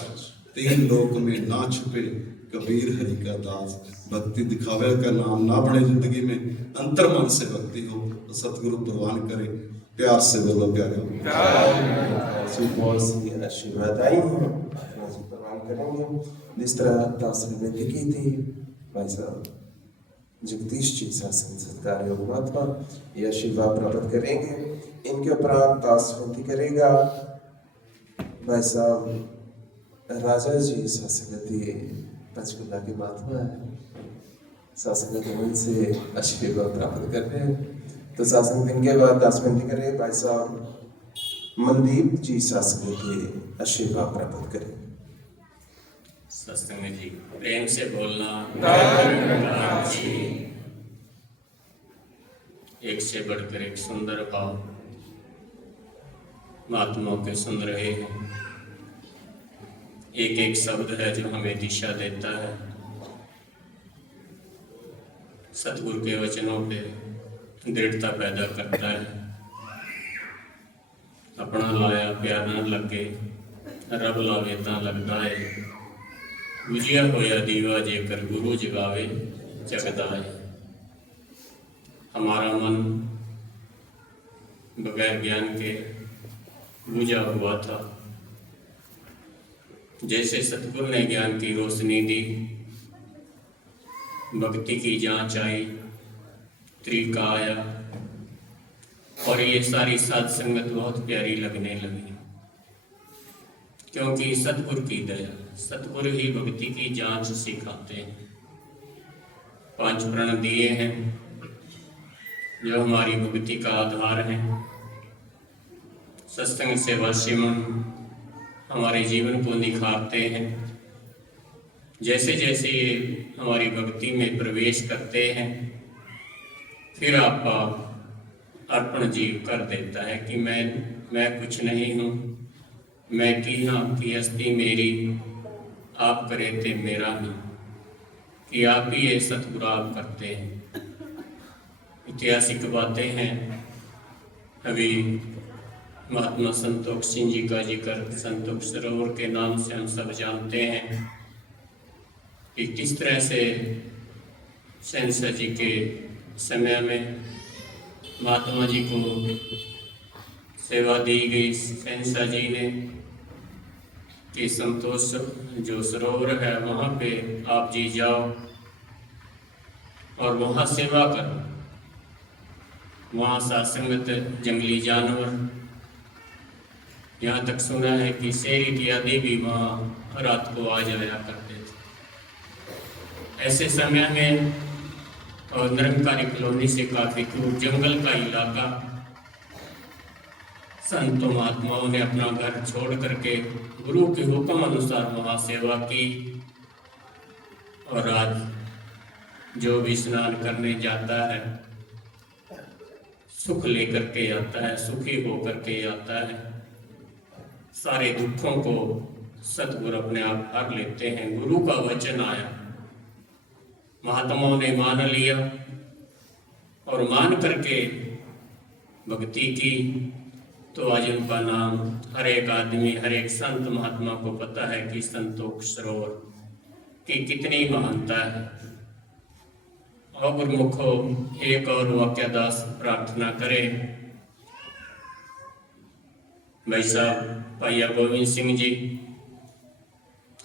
3 लोक में ना छुपे कबीर हरि का दास। भक्ति दिखावे का नाम ना बने जिंदगी में, अंतर मन से भक्ति हो तो सतगुरु प्रवान करे। प्यार से बोलो प्यारे आशीर्वाद आई प्रवान करेंगे। जिस तरह दास ने विनती की थी, भाई साहब जगदीश जी शासन सत्कार योग महात्मा ये आशीर्वाद प्राप्त करेंगे। इनके उपरांत दास विनती करेगा भाई साहब राजा जी शासनगति पंचकुला के महात्मा है, शासनगति उनसे आशीर्वाद प्राप्त करते हैं। तो शासन दिन के बाद दास विनती करे भाई साहब मनदीप जी शासनगति आशीर्वाद प्राप्त करें। सत्संग जी प्रेम से बोलना। एक से बढ़कर एक सुंदर भाव महात्माओं के सुन रहे हैं। एक एक शब्द है जो हमें दिशा देता है। सतगुरु के वचनों पे दृढ़ता पैदा करता है। अपना लाया प्यार न लगे, रब लावे ता लगता है। बुझिया होया दीवा जेकर गुरु जगावे जगदा है। हमारा मन बगैर ज्ञान के बुझा हुआ था। जैसे सतगुरु ने ज्ञान की रोशनी दी, भक्ति की जांच आई, तरीका आया, और ये सारी साध संगत बहुत प्यारी लगने लगी। क्योंकि सतगुरु की दया, सतगुरु ही भक्ति की जांच सिखाते हैं। 5 प्रण दिए हैं, जो हमारी भक्ति का आधार है। सत्संग सेवा सिमरन हमारे जीवन को निखारते हैं। जैसे जैसे ये हमारी भक्ति में प्रवेश करते हैं, फिर आपका अर्पण जीव कर देता है कि मैं कुछ नहीं हूँ, मैं की हाँ की हस्ती मेरी, आप करे थे मेरा ही, कि आप ही ये सतगुरु आप करते हैं। ऐतिहासिक बातें हैं। अभी महात्मा संतोष सिंह जी का जिक्र संतोष सरोवर के नाम से हम सब जानते हैं कि किस तरह से शहंशाह जी के समय में महात्मा जी को सेवा दी गई शहंशाह जी ने कि संतोष जो सरोवर है वहाँ पे आप जी जाओ और वहाँ सेवा करो। वहाँ सासंगत जंगली जानवर, यहाँ तक सुना है कि शेर इत्यादि भी वहाँ रात को आ जाया करते थे। ऐसे समय में और निरंकारी कॉलोनी से काफी दूर जंगल का इलाका, संतों महात्माओं ने अपना घर छोड़ करके गुरु के हुक्म अनुसार वहाँ सेवा की। और आज जो भी स्नान करने जाता है सुख लेकर के आता है, सुखी होकर के आता है। सारे दुखों को सतगुरु अपने आप हर लेते हैं। गुरु का वचन आया, महात्माओं ने मान लिया और मान करके भक्ति की, तो आज उनका नाम हर एक आदमी, हर एक संत महात्मा को पता है कि संतोष सरोवर की कितनी महानता है। और गुरुमुखो एक और वाक्यदास प्रार्थना करें। भाई साहब भैया गोविंद सिंह जी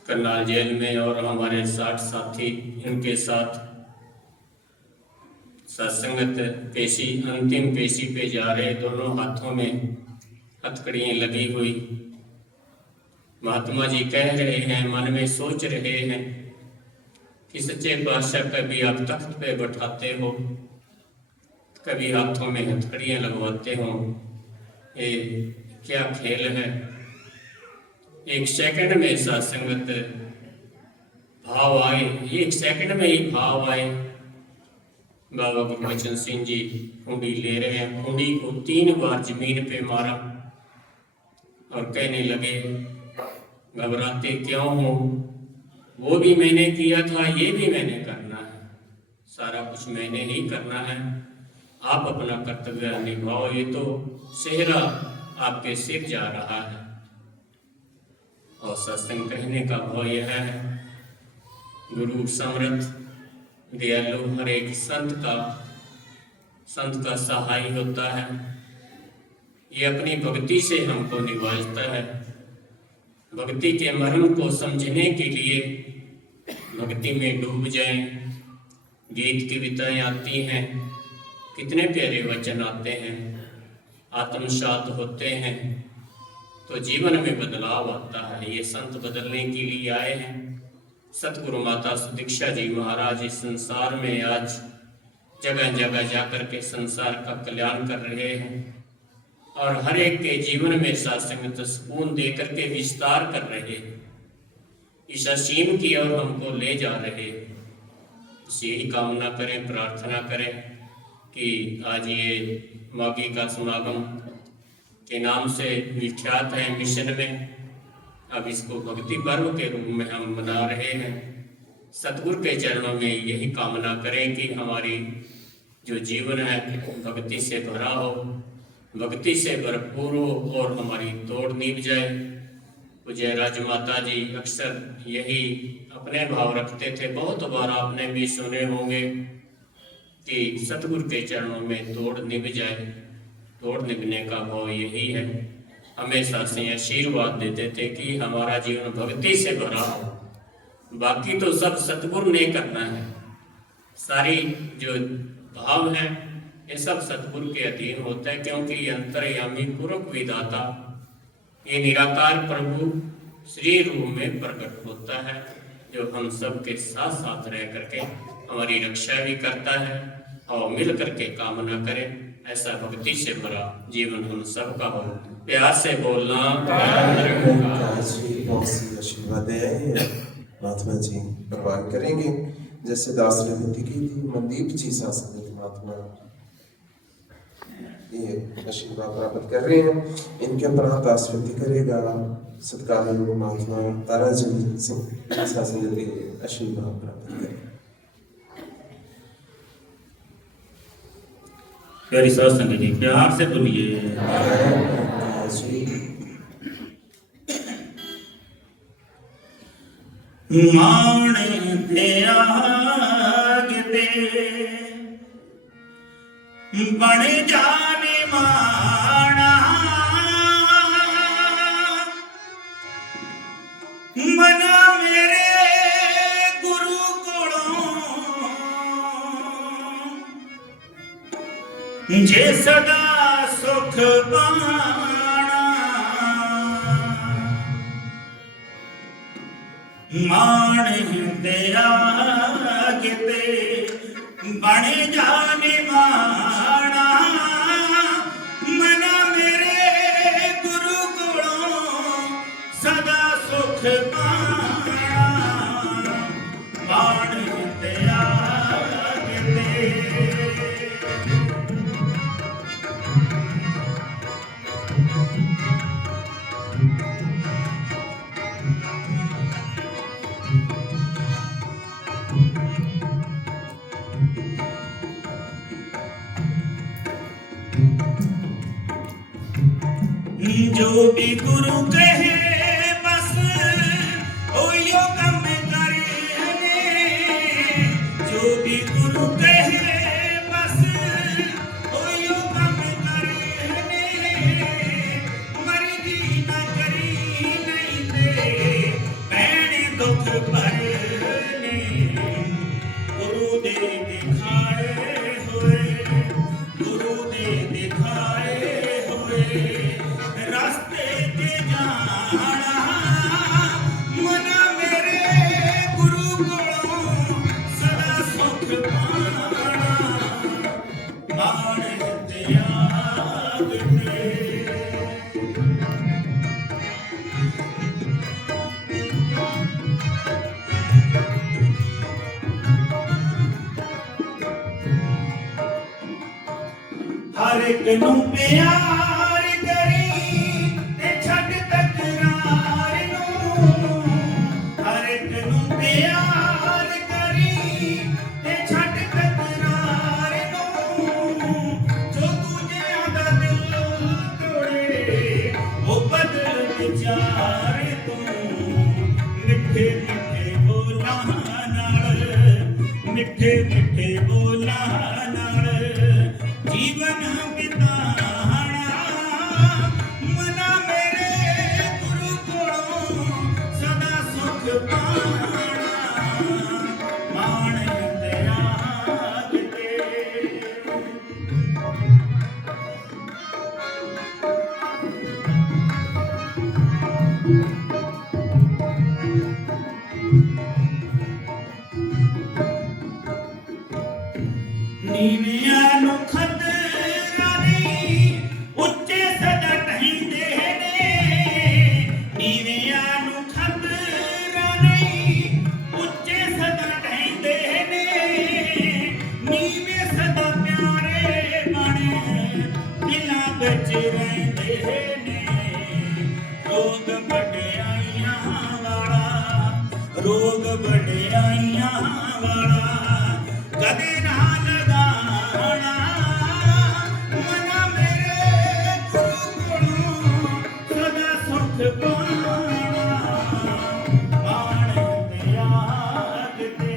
करनाल जेल में और हमारे 60 साथी इनके साथ सत्संगत पेशी, अंतिम पेशी पे जा रहे, दोनों हाथों में हथकड़ियाँ लगी हुई। महात्मा जी कह रहे हैं, मन में सोच रहे हैं कि सच्चे पातशाह कभी आप तख्त पे बैठाते हो, कभी हाथों में हथकड़ियाँ लगवाते हो, ये क्या खेल है। एक सेकंड में सत्संगत भाव आए, एक सेकंड में ही भाव आए। बाबा गुरबचन सिंह जी हुंडी ले रहे हैं, हुंडी को 3 बार जमीन पे मारा और कहने लगे, घबराते क्यों हो, वो भी मैंने किया था, ये भी मैंने करना है, सारा कुछ मैंने ही करना है, आप अपना कर्तव्य निभाओ, ये तो सेहरा आपके सिर जा रहा है। और सत्संग कहने का भाव यह है, गुरु समर्थ दयालु हर एक संत का सहाय होता है। ये अपनी भक्ति से हमको निभाता है। भक्ति के मर्म को समझने के लिए भक्ति में डूब जाएं। गीत कविताएं आती हैं, कितने प्यारे वचन आते हैं, आत्मसात होते हैं तो जीवन में बदलाव आता है। ये संत बदलने के लिए आए हैं। सतगुरु माता सुदीक्षा जी महाराज इस संसार में आज जगह जगह जाकर के संसार का कल्याण कर रहे हैं और हर एक के जीवन में सत्संग सुकून दे करके विस्तार कर रहे हैं, इस असीम की ओर हमको ले जा रहे हैं। बस यही कामना करें, प्रार्थना करें कि आज ये माघी का समागम के नाम से विख्यात है मिशन में, अब इसको भक्ति पर्व के रूप में हम मना रहे हैं। सतगुरु के चरणों में यही कामना करें कि हमारी जो जीवन है भक्ति से भरा हो, भक्ति से भरपूर हो और हमारी दौड़ निभ जाए। पूज्य राजमाता जी अक्सर यही अपने भाव रखते थे, बहुत बार आपने भी सुने होंगे कि सतगुरु के चरणों में दौड़ निभ जाए। दौड़ निभने का भाव यही है। हमेशा से आशीर्वाद देते थे कि हमारा जीवन भक्ति से भरा हो, बाकी तो सब सतगुरु ने करना है। सारी जो भाव है ये सब सतगुरु के अधीन होता है, क्योंकि अंतर्यामी पूर्वक विधाता ये निराकार प्रभु श्री रूप में प्रकट होता है, जो हम सब के साथ साथ रह करके हमारी रक्षा भी करता है, आओ मिल करके कामना करें, ऐसा भक्ति से भरा जीवन हम सबका हो। प्यार से बोलना। बहुत सी आशीर्वाद हैं महात्मा जी भगवान करेंगे, जैसे दास ने विनती की थी। मनदीप जी सासंगत महात्मा ये आशीर्वाद प्राप्त कर रहे हैं, इनके उपरांत दास विनती करेगा सत्कारयोग महात्मा ताराचंद सिंह सासंगत आशीर्वाद प्राप्त करें। प्यारी साध संगत जी प्यार से बोलिए। माने त्याग दे बन जाने माना, मना मेरे गुरु कोलों जे सदा सुख पाना। माने त्याग दे बन जाने माना, मना मेरे गुरु कोलों सदा सुख पाना। माने त्याग दे जो भी गुरु कहे बस ओयो कम करे, जो भी गुरु कहे बस ओयो कम करे। मर्जी न करी नहीं दे भैने दुख भरने, गुरु दे दिखाए हुए, गुरु दे दिखाए हुए रास्ते ते जाना। मना मेरे गुरु कोलों सदा सुख पाना। बाण त्याग दे हर एक नूं प्यार करी ते छड्ड तकरार नूं। हर एक नूं प्यार करी ते छड्ड तकरार नूं। जो दूजियां दा दिल तोड़े ओ बदल विचार तूं। मिठे मिठे बोलां नाल, मिठे मिठे बोलां नाल जीवन बिताना। मना मेरे गुरु कोलों सदा सुख पाना। माण त्याग दे नीवियां नूं खतरा नहीं ਉੱਚੇ ਸਦਾ ਕਹਿੰਦੇ ਨੇ। ਨੀਵਿਆਂ ਨੂੰ ਖਤਰਾ ਨਹੀਂ ਉੱਚੇ ਸਦਾ ਕਹਿੰਦੇ ਨੇ। ਨੀਵੇਂ ਸਦਾ ਪਿਆਰੇ ਬਣੇ ਦਿਲਾਂ ਵਿੱਚ ਰਹਿੰਦੇ ਨੇ। ਰੋਗ ਵਡਿਆਈਆਂ ਵਾਲਾ, ਰੋਗ ਵਡਿਆਈਆਂ ਵਾਲਾ ਕਦੇ ਨਾ ਲਗਾਣਾ। ਮਨਾ ਮੇਰੇ ਗੁਰੂ ਕੋਲੋਂ ਸਦਾ ਸੁਖ ਪਾਣਾ। ਮਾਣ ਤਿਆਗ ਦੇ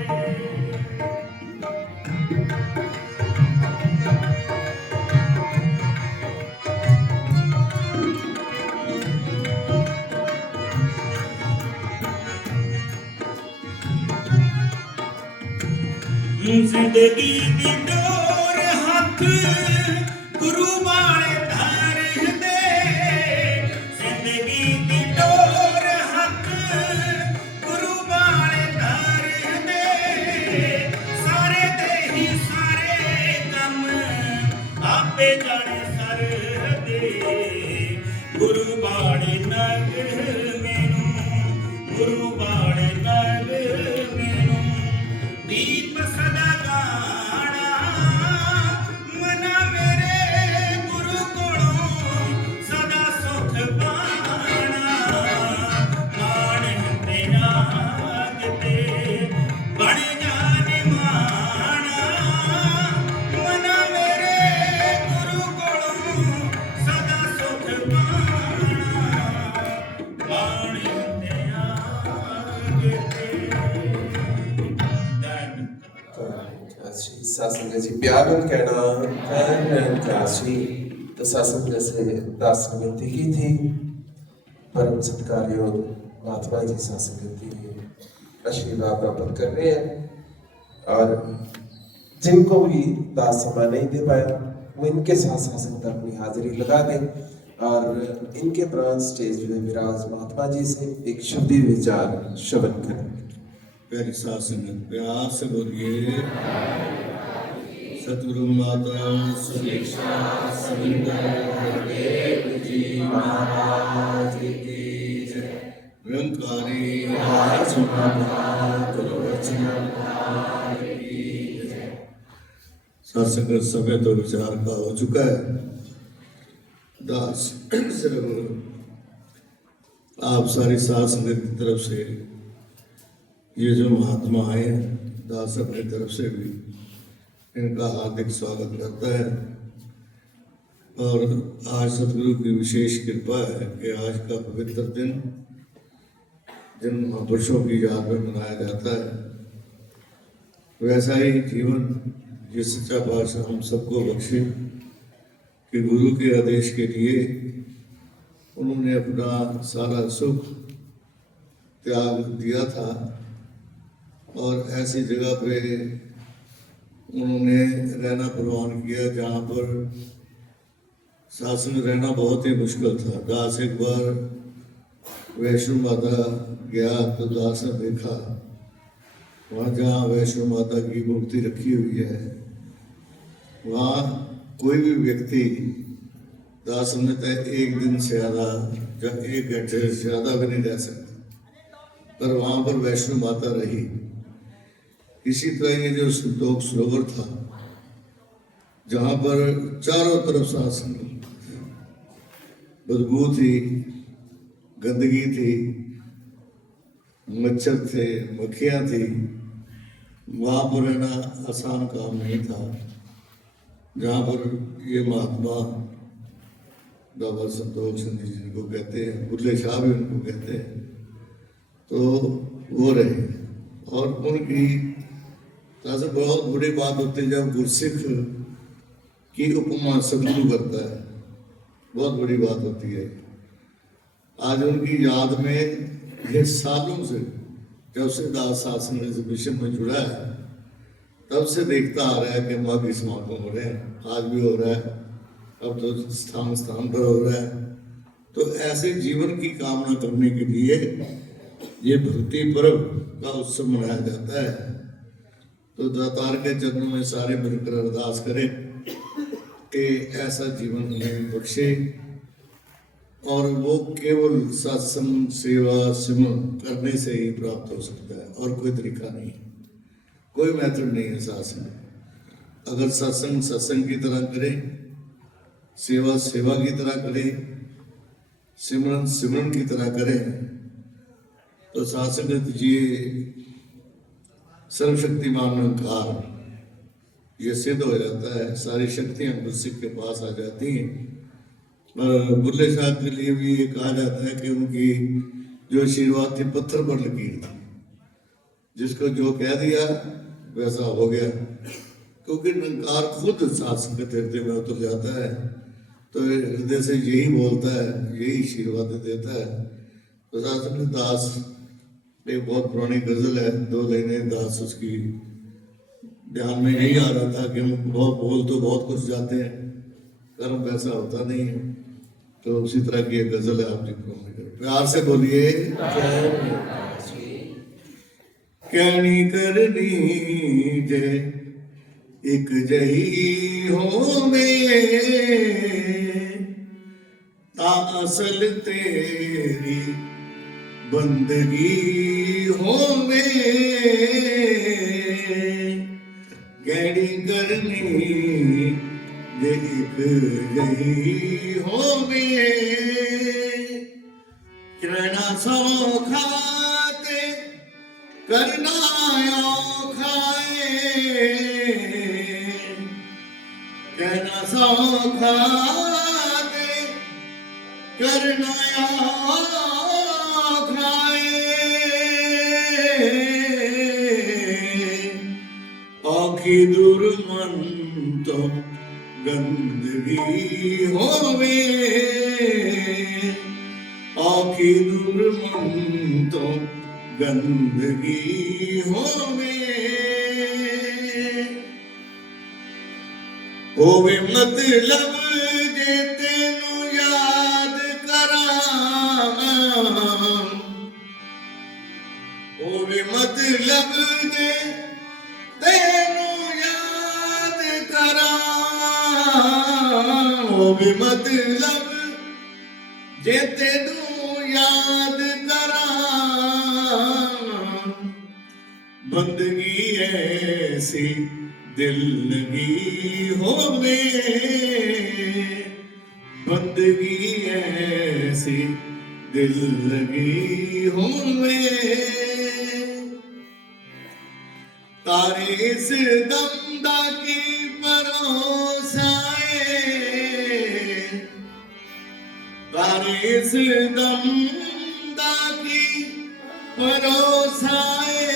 ਜ਼ਿੰਦਗੀ ਦੀ ਡੋਰ ਹੱਥ ਗੁਰੂ ਵਾਲੇ ਧਰਦੇ। ਜ਼ਿੰਦਗੀ ਦੀ ਡੋਰ ਹੱਥ ਗੁਰੂ ਵਾਲੇ ਧਰਦੇ। ਸਾਰੇ ਦੇ ਹੀ ਸਾਰੇ गुरु बाड़े नग मैनू गुरु बाड़े नग मैनू दीप सदा गाना मना मेरे गुरु कोलों सदा सुख पाना मान तेरा किते बन जाने माना मना मेरे गुरु कोलों सदा सुख पाना मान तेरा किते काशी सासंग जी प्यार में कहना काशी तो सासंग से दास विनती की थी परम सत्कारयोग महात्मा जी सासंग की आशीर्वाद प्राप्त कर रहे हैं और जिनको भी दास समय नहीं दे पाया वो इनके साथ सासंग अपनी हाजिरी लगा दें और इनके प्राण स्टेज में विराज महात्मा जी से एक शब्दी विचार श्रवण करें। प्यारी साथ संगत प्यार से बोलिए सतगुरु माता सुदीक्षा सविंदर गुरुदेव जी महाराज की जय। निरंकारी गुरु वचन की जय। साथ संगत समय तो विचार का हो चुका है। दास सिर्फ आप सारी साथ संगत की तरफ से ये जो महात्मा आए हैं दास अपनी तरफ से भी इनका हार्दिक स्वागत करता है और आज सतगुरु की विशेष कृपा है कि आज का पवित्र दिन जिन महापुरुषों की याद में मनाया जाता है वैसा ही जीवन ये सच्चा पातशाह हम सबको बख्शे कि गुरु के आदेश के लिए उन्होंने अपना सारा सुख त्याग दिया था और ऐसी जगह पे उन्होंने रहना प्रवान किया जहाँ पर शासन रहना बहुत ही मुश्किल था। दास एक बार वैष्णो माता गया तो दास ने देखा वहाँ जहाँ वैष्णो माता की मूर्ति रखी हुई है वहाँ कोई भी व्यक्ति दास ने तय एक दिन से ज़्यादा या 1 घंटे से ज़्यादा भी नहीं रह सकता पर वहाँ पर वैष्णो माता रही। इसी तरह ये जो संतोष सरोवर था जहाँ पर चारों तरफ शासन बदबू थी गंदगी थी मच्छर थे मक्खियाँ थी वहाँ पर रहना आसान काम नहीं था। जहाँ पर ये महात्मा बाबा संतोष जी जिनको कहते हैं बुल्ले शाह भी उनको कहते हैं तो वो रहे और उनकी ताज़ा बहुत बड़ी बात होती है जब गुरसिख की उपमा सदगुरु करता है बहुत बड़ी बात होती है। आज उनकी याद में ये सालों से जब से दास शासन इस मिशन में जुड़ा है तब से देखता आ रहा है कि माघी समागम हो रहे हैं आज भी हो रहा है अब तो स्थान स्थान पर हो रहा है। तो ऐसे जीवन की कामना करने के लिए ये भक्ति पर्व का उत्सव मनाया जाता है। तो दातार के चरणों में सारे मिलकर अरदास करें कि ऐसा जीवन हमें बख्शे और वो केवल सत्संग सेवा सिमरन करने से ही प्राप्त हो सकता है और कोई तरीका नहीं कोई मेथड नहीं है सत्संग। अगर सत्संग सत्संग की तरह करें सेवा सेवा की तरह करें सिमरन सिमरन की तरह करें तो सत्संग जी सर्वशक्तिमान निरंकार ये सिद्ध हो जाता है। सारी शक्तियां गुरसिख के पास आ जाती हैं। और बुल्ले शाह के लिए भी ये कहा जाता है कि उनकी जो आशीर्वाद थी पत्थर पर लकीर थी जिसको जो कह दिया वैसा हो गया क्योंकि निरंकार खुद शासन के हृदय में उतर जाता है तो हृदय से यही बोलता है यही आशीर्वाद देता है। तो शासन दास एक बहुत पुरानी गजल है 2 लाइनें दास उसकी ध्यान में यही आ रहा था कि हम बहुत बोल तो बहुत कुछ जाते हैं कर्म वैसा होता नहीं है तो उसी तरह की एक गजल है आप जी प्यार से बोलिए कहनी करनी जे एक जही हो में असल तेरी बंदगी होवे गैड़ी करनी जे एक जही होवे करना सौखा ते करना औखा कहना सौखा ते करना औखा औखी दूर मन तो गंदगी होवे औखी दूर मन तो गंदगी होवे मतलब जे तेनू याद करा होवे मतलब जे तेनू याद करा होवे मतलब जे तेनू याद करा बंदगी ऐसी दिल लगी होवे बंदगी ऐसी दिल लगी होवे तारे इस दमदा की परोसाए तारे इस दमदा की परोसाए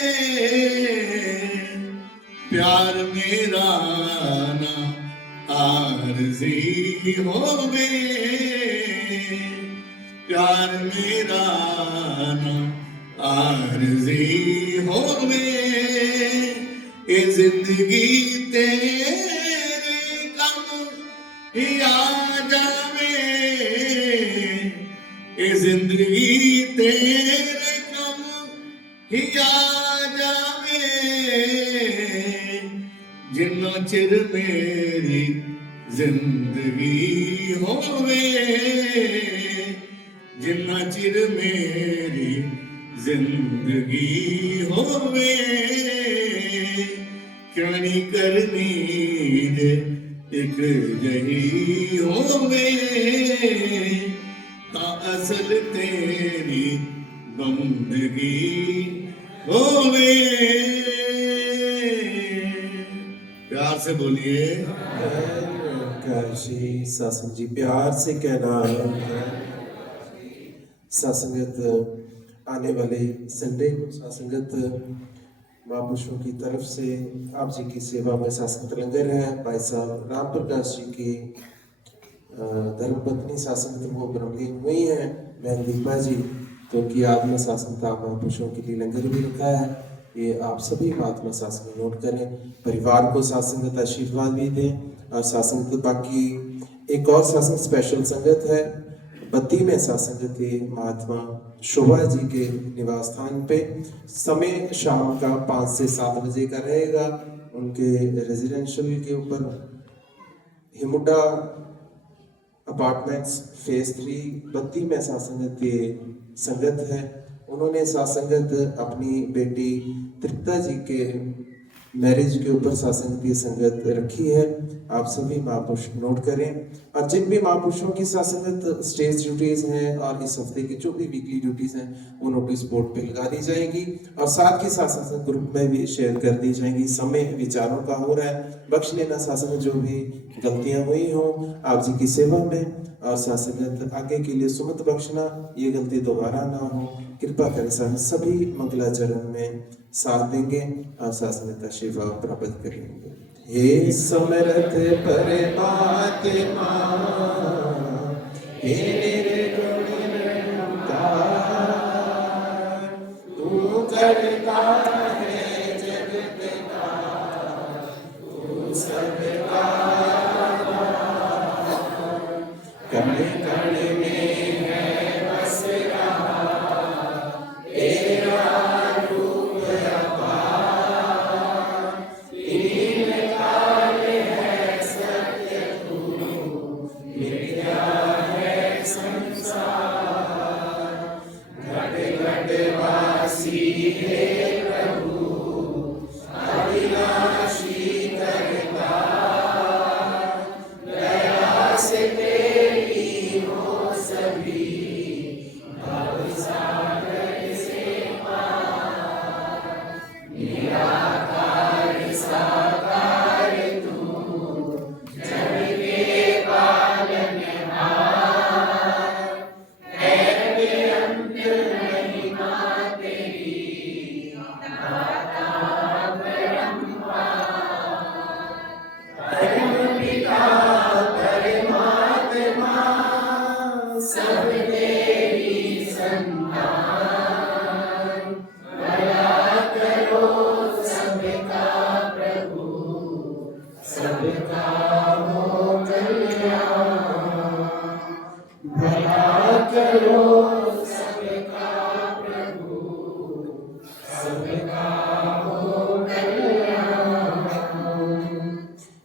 प्यार मेरा ना आरज़ी होवे प्यार मेरा ना आरज़ी होवे ये जिंदगी तेरे कम ही आ जावे ये जिंदगी तेरे कम ही आ जावे जिन्ना चिर मेरी जिंदगी होवे जिन्ना चिर मेरी जिंदगी होवे क्यों नहीं करनी जे एक जही होवे ता असल तेरी बंदगी होवे प्यार से बोलिए काशी सासंग जी प्यार से कहना सासंगत आने वाले संडे को सासंगत महापुरुषों की तरफ से आप जी की सेवा में सासंगत लंगर है भाई साहब राम प्रकाश जी की धर्मपत्नी सासंगत वो ब्रह्मलीन हुई है बहन दीपा जी तो उनकी याद में सासंगत महापुरुषों के लिए लंगर भी रखा है ये आप सभी महात्मा सासंगत नोट करें परिवार को सासंगत आशीर्वाद भी दें और सासंगत बाकी एक और सासंगत स्पेशल संगत है बत्ती में सासंगत के महात्मा शोभा जी के निवास स्थान पे समय शाम का 5 से 7 बजे का रहेगा उनके रेजिडेंशियल के ऊपर हिमुडा अपार्टमेंट्स फेज 3 बत्ती में सासंगत के संगत है उन्होंने सासंगत अपनी बेटी तृप्ता जी के मैरिज के ऊपर सासंगत की संगत रखी है आप सभी महापुरुष नोट करें और जिन भी महापुरुषों की सासंगत स्टेज ड्यूटीज हैं और इस हफ्ते की जो भी वीकली ड्यूटीज हैं वो नोटिस बोर्ड पे लगा दी जाएगी और साथ ही सासंगत ग्रुप में भी शेयर कर दी जाएंगी समय विचारों का हो रहा है बख्श लेना सासंगत जो भी गलतियां हुई हों आप जी की सेवा में और सासंगत आगे के लिए सुमत बख्शना ये गलती दोबारा ना हो कृपा करें सभी मंगलाचरण में साथ देंगे और सासंगत आशीर्वाद प्राप्त करेंगे हे समरथ परमात्मा हे निर्गुण निरंकार तू करता है जगत का तू सबका कण कण में है बस रहा तेरा रूप अपार तीन काल है सत्य तू मिथ्या है संसार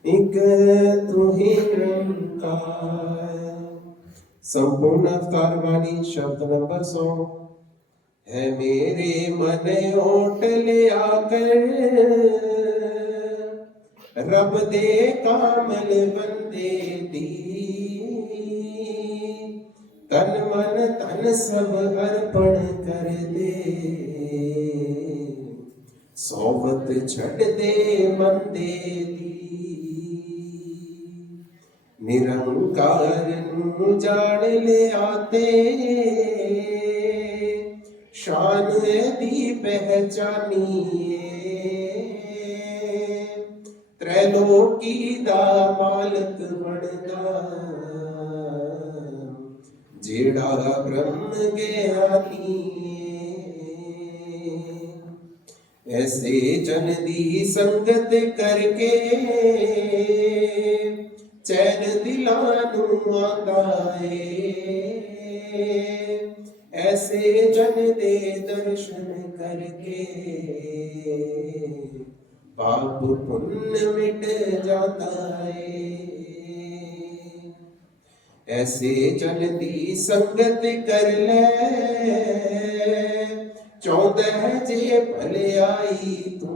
एक तू ही निरंकार। संपूर्ण अवतार वाणी शब्द नंबर 100 है मेरे मन ओट ले आकर रब दे कामल बंदे दी तन मन तन सब अर्पण कर दे सोवत छड़ दे बंदे दी निरंकार नू जान ले आते शान दी पहचानिए त्रैलोकी दा मालक बनदा जेड़ा ब्रह्म ज्ञानी ऐसे जन दी संगत करके चैन दिलानू आंदा है ऐसे जन दे दर्शन करके पाप पुण्य मिट जाता है ऐसे जन दी संगत कर ले 14 जे भले आई तू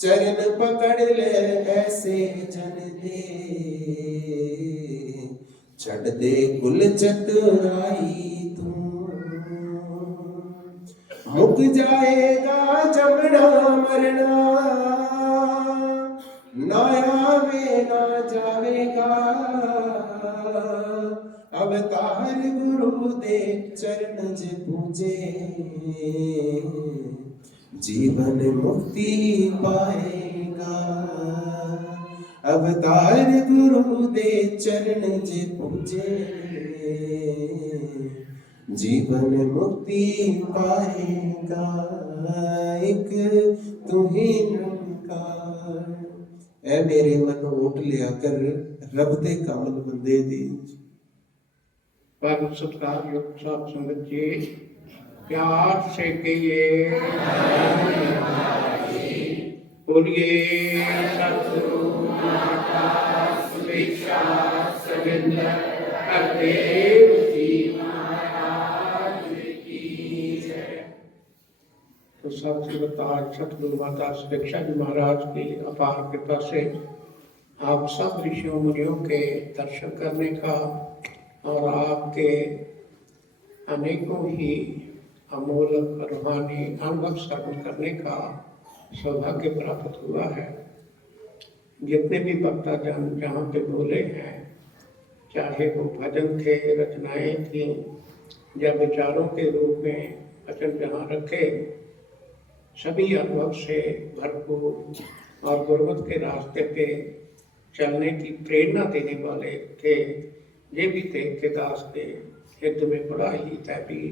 चरण पकड़ ले ऐसे जन दे छड़ दे कुल चतुराई तू मुक जाएगा जमना मरना नाया में ना जावेगा अवतार गुरु दे चरण जे पूजे जीवन मुक्ति पाएगा अवतार गुरु दे चरण जे पूजे जीवन मुक्ति पाएगा एक तू ही निरंकार ऐ मेरे मन ओट लिया कर रब दे कामल बंदे दी पर सत्कार योग साथ संगत जी प्यार से कहिए बोलिए सतगुरु माता सुरेशा सविंदर हरदेव जी महाराज की जय। तो सब संगत आज सतगुरु माता सुरेशा जी महाराज की अपार कृपा से आप सब ऋषियों मुनियों के दर्शन करने का और आपके अनेकों ही अमूल्य रूहानी अनुभव श्रवण करने का सौभाग्य प्राप्त हुआ है। जितने भी भक्तजन जहाँ पे बोले हैं चाहे वो भजन थे रचनाएं थी या विचारों के रूप में वचन जहाँ रखे सभी अनुभव से भरपूर और गुरुमत के रास्ते पे चलने की प्रेरणा देने वाले थे। ये भी थे कि दास के हृदय में बड़ा ही दैवी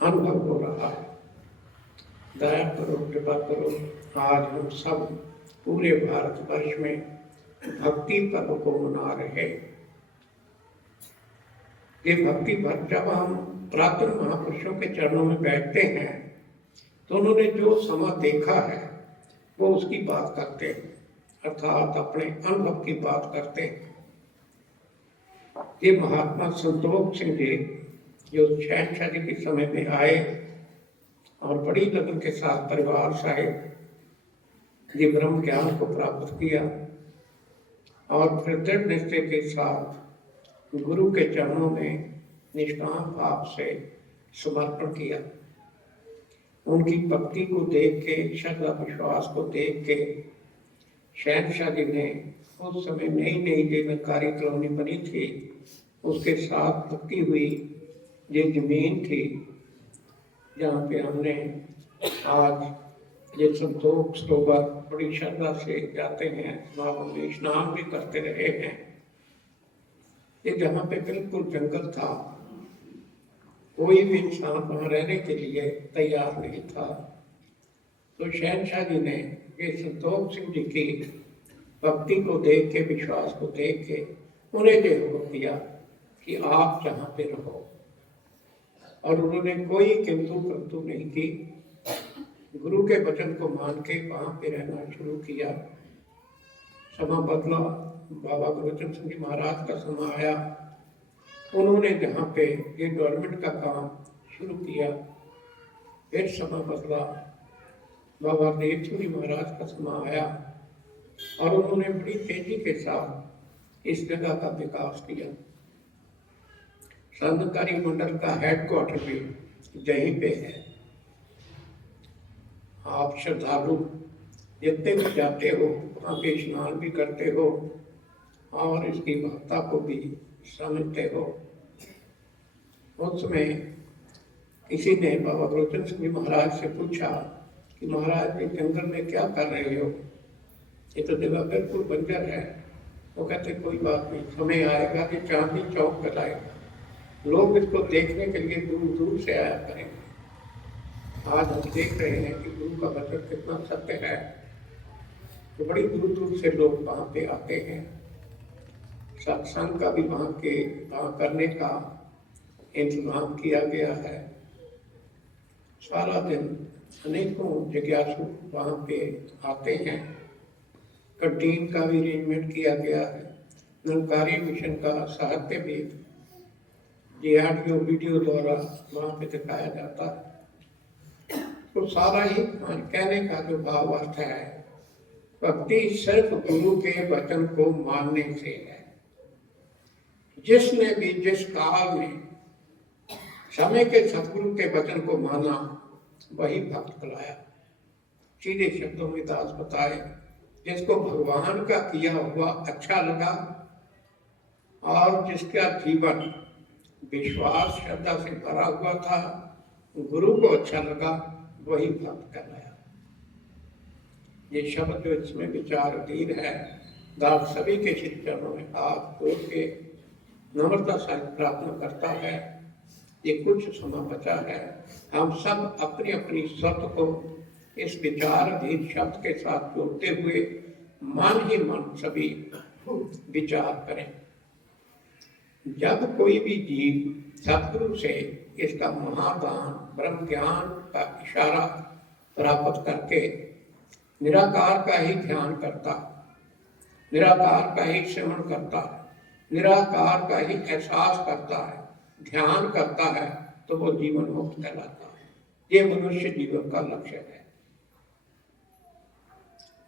अनुभव हो रहा है। दया करो कृपा करो आज हम सब पूरे भारतवर्ष में भक्ति पर्व को मना रहे। ये भक्ति पर्व जब हम प्रातः महापुरुषों के चरणों में बैठते हैं तो उन्होंने जो समा देखा है वो उसकी बात करते हैं अर्थात अपने अनुभव की बात करते हैं। ये महात्मा संतोष सिंह जी जो शहनशाह जी के समय में आए और बड़ी लगन के साथ परिवार साहिब ये ब्रह्म ज्ञान को प्राप्त किया और फिर दृढ़ निश्चय के साथ गुरु के चरणों में निष्काम भाव से समर्पण किया। उनकी भक्ति को देख के, श्रद्धा विश्वास को देख के शहनशाह जी ने उस समय नई नई जो नकारी कॉलोनी बनी थी उसके साथ लगती हुई ये जमीन थी जहाँ पे हमने आज ये संतोष सरोवर बड़ी श्रद्धा से जाते हैं, वहाँ में स्नान भी करते रहे हैं। ये जहाँ पे बिल्कुल जंगल था, कोई भी इंसान वहाँ रहने के लिए तैयार नहीं था। तो शहनशाह जी ने ये संतोष सिंह जी की भक्ति को देख के, विश्वास को देख के उन्हें ये हुक्म दिया कि आप जहाँ पे रहो, और उन्होंने कोई किंतु परंतु नहीं की। गुरु के वचन को मान के वहाँ पे रहना शुरू किया। समा बदला, बाबा गुरबचन सिंह जी महाराज का समय आया, उन्होंने जहाँ पे ये गवर्नमेंट का काम शुरू किया। फिर समय बदला, बाबा देव सिंह जी महाराज का समय आया और उन्होंने बड़ी तेजी के साथ इस जगह का विकास किया। संतकारी मंडल का हेडक्वार्टर भी यहीं पे है। आप श्रद्धालु जितने भी जाते हो वहाँ पे स्नान भी करते हो और इसकी महत्ता को भी समझते हो। उसमें किसी ने बाबा गुरबचन सिंह जी महाराज से पूछा कि महाराज ये जंगल में क्या कर रहे हो, ये तो जगह बिल्कुल बंजर है। वो कहते कोई बात नहीं, समय आएगा कि चांदनी चौक कहलाएगा, लोग इसको देखने के लिए दूर दूर से आया करेंगे। आज हम देख रहे हैं कि गुरु का वचन कितना सत्य है, तो बड़ी दूर दूर से लोग वहाँ पे आते हैं। सत्संग का भी वहाँ करने का इंतजाम किया गया है। सारा दिन अनेकों जिज्ञासु वहाँ पे आते हैं। कैंटीन का भी अरेंजमेंट किया गया है। निरंकारी मिशन का साहित्य भी ये ऑडियो वीडियो द्वारा वहाँ पे दिखाया जाता है। तो सारा ही कहने का जो भाव अर्थ है, भक्ति सिर्फ गुरु के वचन को मानने से है। जिसने भी जिस काल में समय के सतगुरु के वचन को माना वही भक्त कहलाया। सीधे शब्दों में दास बताए, जिसको भगवान का किया हुआ अच्छा लगा और जिसका जीवन विश्वास श्रद्धा से भरा हुआ था, गुरु को अच्छा लगा, वही भक्त कहलाया। ये शब्द जो इसमें विचार अधीन है, दास सभी के श्री चरणों में हाथ जोड़ के नम्रता से प्रार्थना करता है। ये कुछ समय बचा है, हम सब अपनी अपनी स्वत को इस विचार अधीन शब्द के साथ जोड़ते हुए मन ही मन सभी विचार करें। जब कोई भी जीव सतगुरु से इसका महादान ब्रह्म ज्ञान का इशारा प्राप्त करके निराकार का ही ध्यान करता, निराकार का ही श्रवण करता, निराकार का ही एहसास करता है, ध्यान करता है, तो वो जीवन मुक्त कहलाता है। ये मनुष्य जीवन का लक्ष्य है।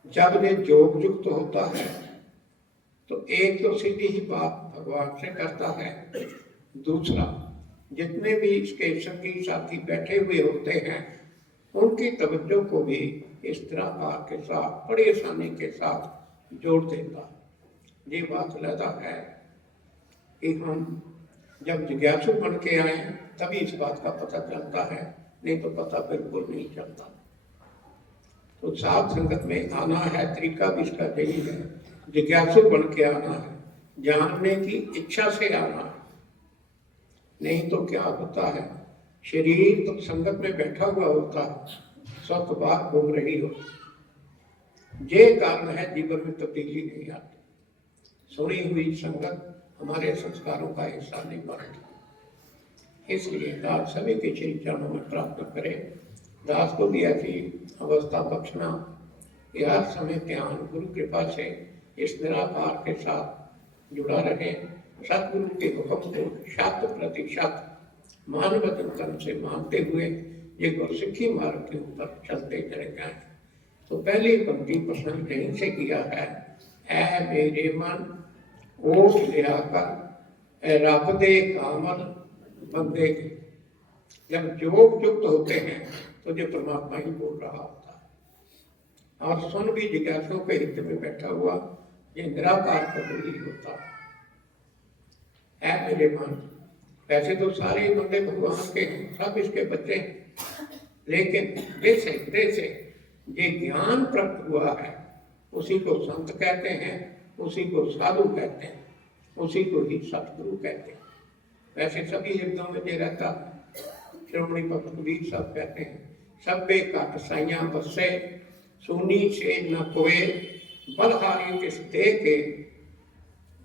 जब ये योग युक्त होता है तो एक तो सीधी ही बात भगवान से करता है, दूसरा जितने भी इसके संगी साथी बैठे हुए होते हैं उनकी तवज्जो को भी इस तरह के साथ बड़ी आसानी के साथ जोड़ देता। ये बात लगा है कि हम जब जिज्ञासु बन के आए तभी इस बात का पता चलता है, नहीं तो पता बिल्कुल नहीं चलता। तो साथ संगत में आना है, तरीका भी इसका यही है, जिज्ञासु बन के आना है, जानने की इच्छा से आना है। नहीं तो क्या होता है, शरीर तो संगत में बैठा हुआ होता है, सब बात घूम रही हो। ये कारण है जीवन में तब्दीली नहीं आती। सुनी हुई संगत हमारे संस्कारों का हिस्सा नहीं बनती। इसलिए दास सभी के श्री चरणों में प्रार्थना करें, दास को भी ऐसी अवस्था बख्शना कि हर समय ध्यान गुरु कृपा से इस निराकार के साथ जुड़ा रहे, सतगुरु के हुक्म को 100% मान वचन कर्म से मानते हुए ये गुरसिक्खी मार्ग के ऊपर चलते चले जाएं। तो पहली पंक्ति प्रश्न यहीं से किया है, ऐ मेरे मन ओट लिया कर रब दे कामल बंदे के। जब योग युक्त होते हैं तो जो परमात्मा ही बोल रहा होता है, और सुन भी जिज्ञासुओं के हित में बैठा हुआ ये निराकार प्रभु ही होता है। ऐ मेरे मन, वैसे तो सारे बंदे भगवान के हैं, सब इसके बच्चे हैं, लेकिन जैसे ये ज्ञान प्राप्त हुआ है उसी को संत कहते हैं, उसी को साधु कहते हैं, उसी को ही सतगुरु कहते हैं। वैसे सभी हृदयों में ये रहता है। श्रोमणी भक्त कबीर साहब कहते हैं, सब्बे घट साइयां बसे सुनी से न कोए बलहारी किस दे के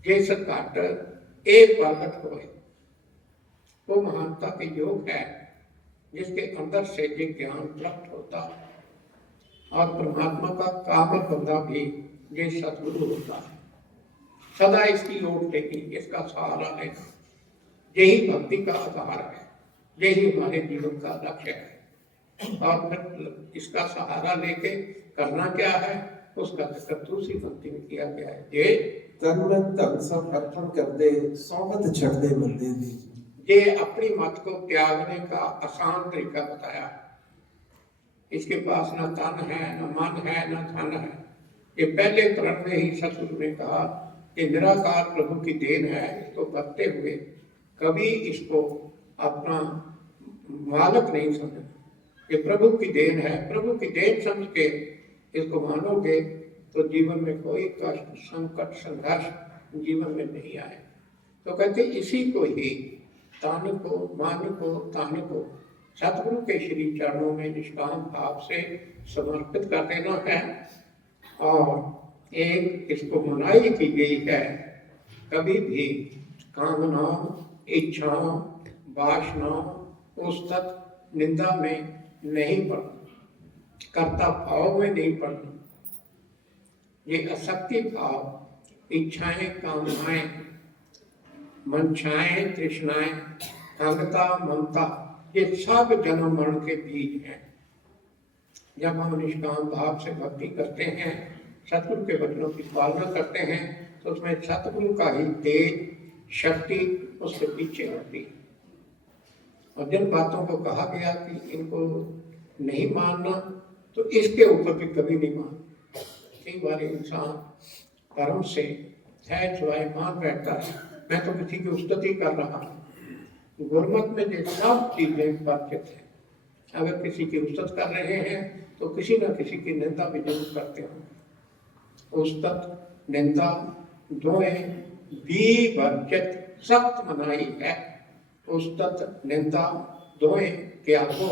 जिस घट ए प्रगट होए। वो महानता के योग है जिसके अंदर से ये ज्ञान प्राप्त होता है, और परमात्मा का कामल बंदा भी ये सतगुरु होता है। सदा इसकी ओट लेगी, इसका सहारा लेगा, यही भक्ति का आधार है, यही हमारे जीवन का लक्ष्य है। और फिर इसका सहारा लेके करना क्या है, उसका जिक्र दूसरी पंक्ति में किया गया है। ये तन मन धन सब अर्पण कर दे, सौगत छड़ दे बंदे दी। ये अपनी मत को त्यागने का आसान तरीका बताया है। इसके पास न तन है, न मन है, न धन है। ये पहले प्रण में ही सतगुरु ने कहा कि निराकार प्रभु की देन है, इसको करते हुए कभी इसको अपना मालक नहीं समझना। ये प्रभु की देन है, प्रभु की देन समझ के इसको मानोगे तो जीवन में कोई कष्ट, संकट, संघर्ष जीवन में नहीं आए। तो कहते इसी को ही तान को, मान को, तान को सतगुरु के श्री चरणों में निष्काम भाव से समर्पित कर देना है। और एक इसको मनाही की गई है, कभी भी कामनाओं, इच्छाओं, वासनाओं, उस्तत, निंदा में नहीं पड़ना, कर्ता भाव में नहीं पड़ना। ये असक्ति भाव, इच्छाएं, कामनाएं, मंशाएं, तृष्णाएं, अंगता, ममता, ये सब जन्म मरण के बीज हैं। जब हम निष्काम भाव से भक्ति करते हैं, सतगुरु के वचनों की पालना करते हैं, तो उसमें सतगुरु का ही तेज शक्ति उसके पीछे होती है। और जिन बातों को कहा गया कि इनको नहीं मानना, तो इसके ऊपर भी कभी नहीं मानना। कई बार इंसान कर्म से सिवाय मान बैठता है, मैं तो किसी की उस्तति कर रहा हूँ। गुरमत में ये सब चीजें परिचित हैं। अगर किसी की उस्तत कर रहे हैं तो किसी न किसी की निंदा भी जरूर करते हो। उस्तत, निंदा दोएं भी वर्जित सख्त मनाही है। उस्तत, निंदा दोएं त्यागो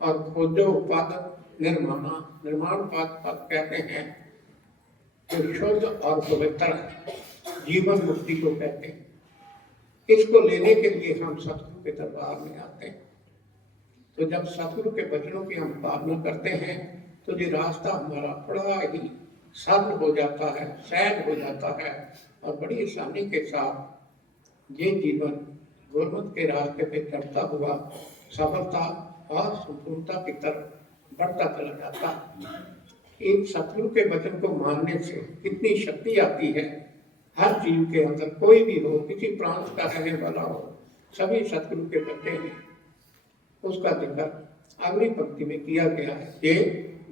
और खोजो पद निर्माणा। निर्माण पद कहते हैं जो शुद्ध और पवित्र है, जीवन मुक्ति को कहते हैं। इसको लेने के लिए हम सतगुरु के दरबार में आते हैं। तो जब सतगुरु के वचनों की हम पालना करते हैं तो ये रास्ता हमारा बड़ा ही सरल हो जाता है, सहज हो जाता है, और बड़ी आसानी के साथ ये जीवन गुरमत के रास्ते पे चढ़ता हुआ सफलता और संपूर्णता की तरफ बढ़ता चला जाता है। एक सतगुरु के वचन को मानने से कितनी शक्ति आती है। हर जीव के अंदर, कोई भी हो, किसी प्रांत का रहने वाला हो, सभी सतगुरु के बच्चे हैं। उसका जिक्र अगली पंक्ति में किया गया है। ये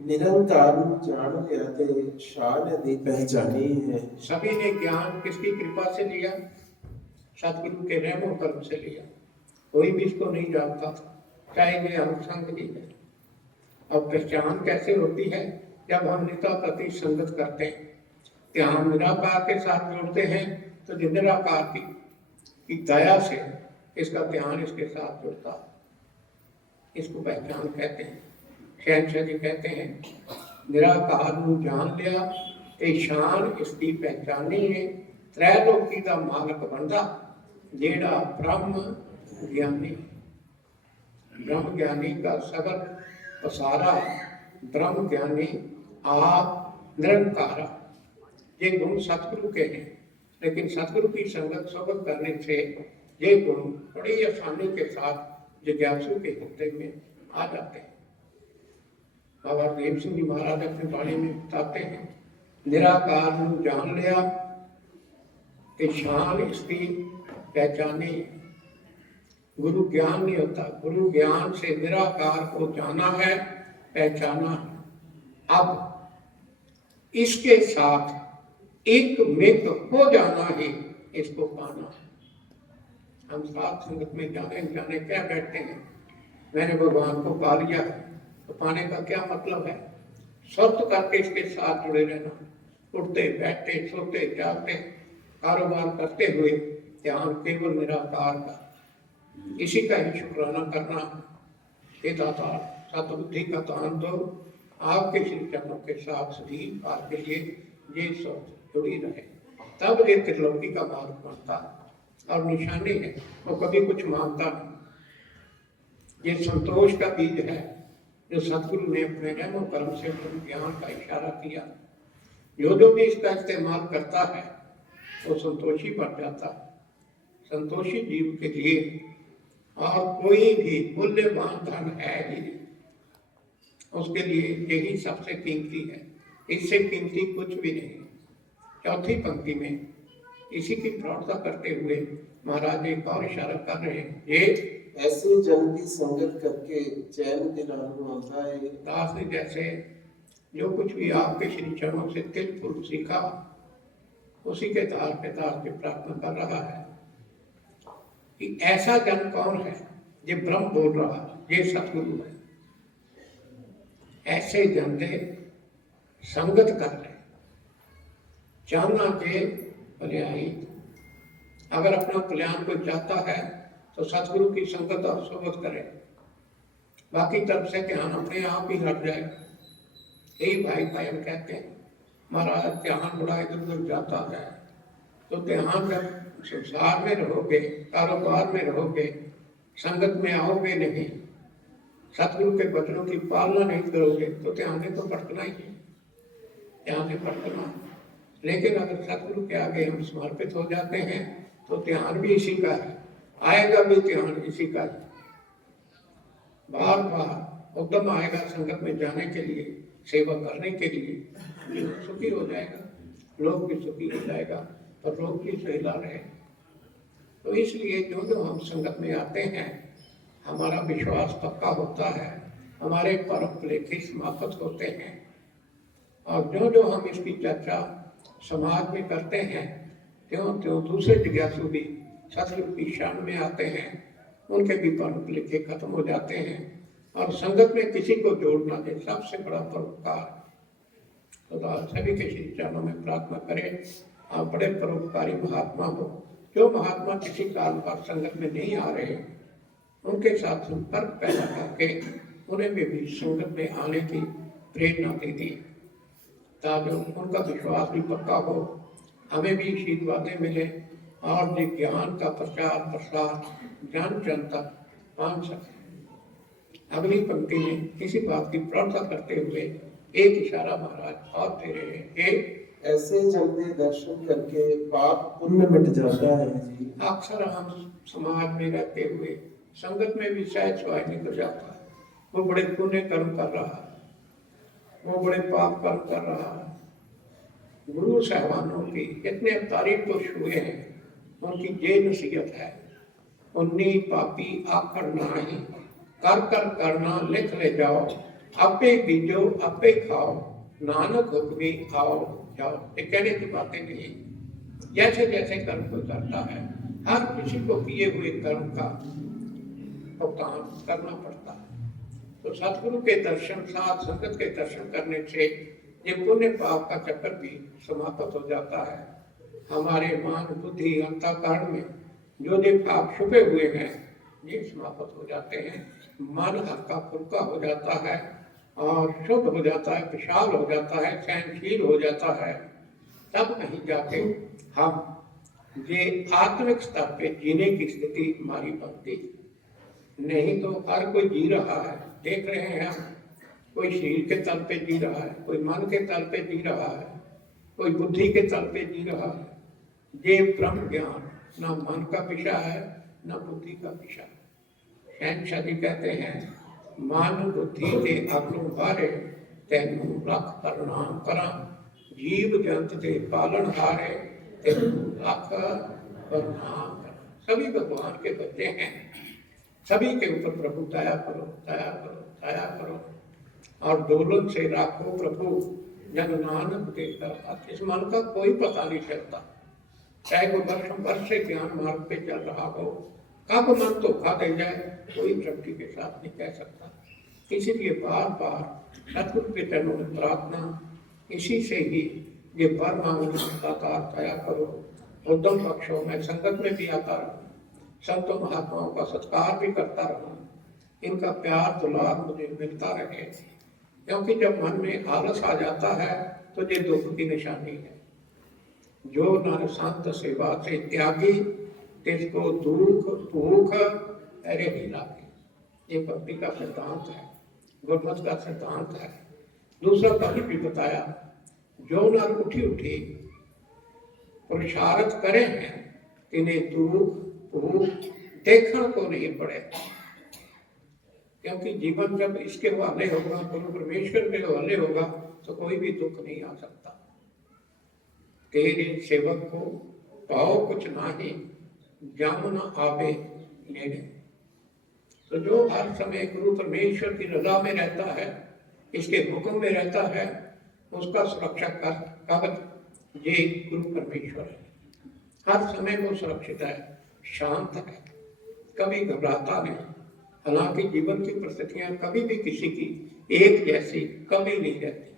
निरंकार जान लिया ते शान दी पहचानी है। सभी ने ज्ञान किसकी कृपा से लिया? सतगुरु के रहमो कर्म से लिया। कोई भी इसको नहीं जानता था, चाहे ये अनुसंग भी है। अब पहचान कैसे होती है? जब हम निता प्रति संगत करते हैं, ध्यान निराकार के साथ जोड़ते हैं, तो जो निराकार की दया से इसका ध्यान इसके साथ जुड़ता है। इसको पहचान कहते हैं। शहनशाह जी कहते हैं, निराकार नू जान लिया ते शान इसकी पहचानी है। त्रैलोकी दा मालक बनदा जेड़ा ब्रह्म ज्ञानी। ब्रह्म ज्ञानी का सगल पसारा, ब्रह्म ज्ञानी आप निरंकारा। ये गुण सतगुरु के हैं, लेकिन सतगुरु की संगत सोबत करने से ये गुण बड़ी आसानी के साथ जिज्ञासु के हृदय में आ जाते हैं। बाबा देव सिंह जी महाराज अपने बाणी में बताते हैं, निराकार ਨੂੰ जान लिया कि शान इसकी पहचानी। गुरु ज्ञान नहीं होता, गुरु ज्ञान से निराकार को जाना है, पहचाना है। अब इसके साथ एक मित हो जाना ही इसको पाना है। हम साथ संगत में जाने जाने क्या बैठते हैं, मैंने भगवान को पा लिया, तो पाने का क्या मतलब है? स्वस्थ करके इसके साथ जुड़े रहना, उठते बैठते सोते जागते कारोबार करते हुए ध्यान केवल निराकार का, इसी का ही शुक्राना करना। हे दाता सतबुद्धि का दान दो, आपके श्री चरणों के साथ सजीव काल के लिए ये सोच जुड़ी रहे, तब ये त्रिलोकी का मार्ग बनता है। और निशानी है वो कभी कुछ मांगता नहीं। ये संतोष का बीज है जो सतगुरु ने अपने रहमो कर्म से ज्ञान का इशारा किया। जो भी इसका इस्तेमाल करता है वो संतोषी बन जाता है। संतोषी जीव के लिए और कोई भी मूल्यवान धन है ही नहीं, उसके लिए यही सबसे कीमती है, इससे कीमती कुछ भी नहीं। चौथी पंक्ति में इसी की प्रार्थना करते हुए महाराज एक और इशारा कर रहे हैं, ये ऐसे जन की संगत करके चैन दिलाने वाला है। दास ने जैसे जो कुछ भी आपके श्री चरणों से तिल फुल सीखा, उसी के तार पे प्रार्थना कर रहा है कि ऐसा जन कौन है ये ब्रह्म बोल रहा है, ये सतगुरु है। ऐसे जन दे संगत कर ले, चाहना के भलाई। अगर अपना कल्याण कोई चाहता है तो सतगुरु की संगत और सोबत करे, बाकी तरफ से ध्यान अपने आप ही हट जाए। यही भाई भाई कहते हैं, महाराज ध्यान बड़ा इधर उधर जाता है, तो ध्यान जब संसार में रहोगे, कारोबार में रहोगे, संगत में आओगे नहीं, सतगुरु के वचनों की पालना नहीं करोगे, तो ध्यान ने तो भटकना ही है, ध्यान ने भटकना। लेकिन अगर सतगुरु के आगे हम समर्पित हो जाते हैं तो ध्यान भी इसी का है, आएगा भी ध्यान इसी का है। बार बार उद्यम आएगा संगत में जाने के लिए, सेवा करने के लिए, सुखी हो जाएगा, लोग भी सुखी हो जाएगा, पर लोग भी सहला रहे। तो इसलिए जो हम संगत में आते हैं, हमारा विश्वास पक्का होता है, हमारे परम लेखी समाप्त होते हैं। और जो हम इसकी चर्चा समाज में करते हैं, त्यों त्यों दूसरे जिज्ञासु भी सतगुरु की शरण में आते हैं, उनके भी परम लेखे खत्म हो जाते हैं। और संगत में किसी को जोड़ना दे सबसे बड़ा परोपकार। तो सभी के श्री चरणों में प्रार्थना करें, आप बड़े परोपकारी महात्मा हो। जो महात्मा किसी काल पर संगत में नहीं आ रहे, उनके साथ संपर्क पैदा करके उन्हें भी संगत में आने की प्रेरणा दे दी, ताकि उनका विश्वास भी पक्का हो, हमें भी आशीर्वादें मिले और ये ज्ञान का प्रचार प्रसार जन जन तक पहुंच सके। अगली पंक्ति में इसी बात की प्रार्थना करते हुए एक इशारा महाराज और दे रहे हैं, ऐसे जल्दी दर्शन करके पाप पुण्य मिट जाता है जी। अक्सर हम समाज में रहते हुए संगत में भी सहज स्वाय निकल जाता है, वो बड़े पुण्य कर्म कर रहा है, वो बड़े पाप कर्म कर रहा है। गुरु साहबानों की इतने तारीफ को हुए हैं, उनकी ये नसीहत है, उन्नी पापी आखड़ नाही, कर कर करना लिख ले जाओ, आपे बीजो आपे खाओ, नानक हुक्मी आओ जाओ। ये कहने की बातें नहीं, जैसे जैसे कर्म को करता है, हर किसी को किए हुए कर्म का भुगतान करना पड़ता है। तो सतगुरु के दर्शन, साथ संगत के दर्शन करने से ये पुण्य पाप का चक्कर भी समाप्त हो जाता है। हमारे मान बुद्धि अंतःकरण में जो पाप छुपे हुए हैं, ये समाप्त हो जाते हैं। मन हल्का फुल्का हो जाता है और शुद्ध हो जाता है, विशाल हो जाता है, सहनशील हो जाता है। तब कहीं जाके हम ये आत्मिक स्तर पे जीने की स्थिति हमारी बनती। नहीं तो हर कोई जी रहा है, देख रहे हैं हम, कोई शरीर के तल पे जी रहा है, कोई मन के तल पे जी रहा है, कोई बुद्धि के तल पे जी रहा है। ये ब्रह्म ज्ञान ना मन का विषय है, ना बुद्धि का विषय है। शहनशाह जी कहते हैं, मन बुद्धि के अगलों हारे तेनू लख प्रणाम करा, जीव जंत के पालन हारे तेनू लख प्रणाम करा। सभी भगवान के बच्चे हैं, सभी के ऊपर प्रभु दया करो, दया करो, दया करो, और डोलन से राखो प्रभु जन नानक देता हाथ। इस मन का कोई पता नहीं चलता, चाहे वो वर्ष से ज्ञान मार्ग पे चल रहा हो, कब मन धोखा दे जाए कोई दृष्टि के साथ नहीं कह सकता। इसीलिए बार बार सतगुरु के चरणों में प्रार्थना, इसी से ही ये वर मांगना, दातार दया करो, उद्यम पक्षों में संगत में भी आता रहूं, संतों महात्माओं का सत्कार भी करता रहूं, इनका प्यार दुलार मुझे मिलता रहे, क्योंकि जब मन में आलस आ जाता है तो ये दुख की निशानी है। जो नर संत सेवा से त्यागी, तिसको दुख भूख अरे ही लागे। ये भक्ति का सिद्धांत है, गुरमत का सिद्धांत है। दूसरा पक्ष भी बताया, जो नर उठी उठी पुरुषार्थ करे हैं, इन्हें दुख भूख देखने को नहीं पड़े, क्योंकि जीवन जब इसके हवाले होगा, गुरु परमेश्वर के हवाले होगा, तो कोई भी दुख नहीं आ सकता। तेरे सेवक को पाओ कुछ नाही, जाम न आवे लेने। तो जो हर समय गुरु परमेश्वर की रजा में रहता है, इसके हुक्म में रहता है, उसका सुरक्षा कवच ये गुरु परमेश्वर है। हर समय वो सुरक्षित है, शांत है, कभी घबराता नहीं। हालांकि जीवन की परिस्थितियां कभी भी किसी की एक जैसी कभी नहीं रहती,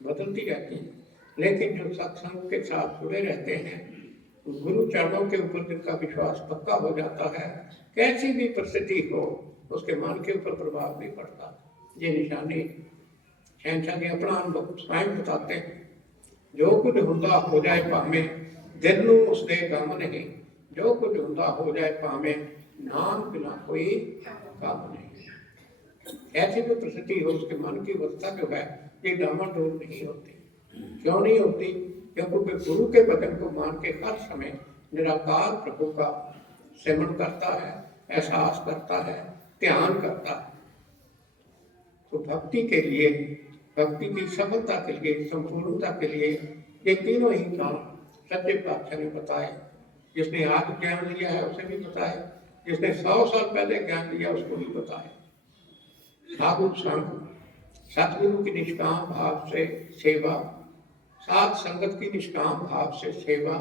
बदलती रहती हैं, लेकिन जो सत्संग के साथ जुड़े रहते हैं, गुरु चरणों के ऊपर जिनका विश्वास पक्का हो जाता है, कैसी भी परिस्थिति हो उसके मन के ऊपर प्रभाव नहीं पड़ता। ये निशानी शहनशाह जी अपना अनुभव स्वयं बताते हैं, जो कुछ हुंदा हो जाए पावे, दिल नूं उसदे गम नहीं, जो कुछ हुंदा हो जाए पावे, नाम बिना कोई काम नहीं। ऐसी भी परिस्थिति हो, उसके मन की अवस्था जो है ये डामाडोल नहीं होती। क्यों नहीं होती? क्योंकि गुरु के वचन को मान के हर समय निराकार प्रभु का सेवन करता है, एहसास करता है, ध्यान करता है। तो भक्ति के लिए, भक्ति की सफलता के लिए, संपूर्णता के लिए ये तीनों ही काम सच्चे पातशाह ने बताए। जिसने आज ज्ञान लिया है उसे भी बताए, जिसने 100 साल पहले ज्ञान लिया उसको भी बताए। साधु संग, सतगुरु की निष्काम भाव से सेवा, साथ संगत की निष्काम भाव से सेवा,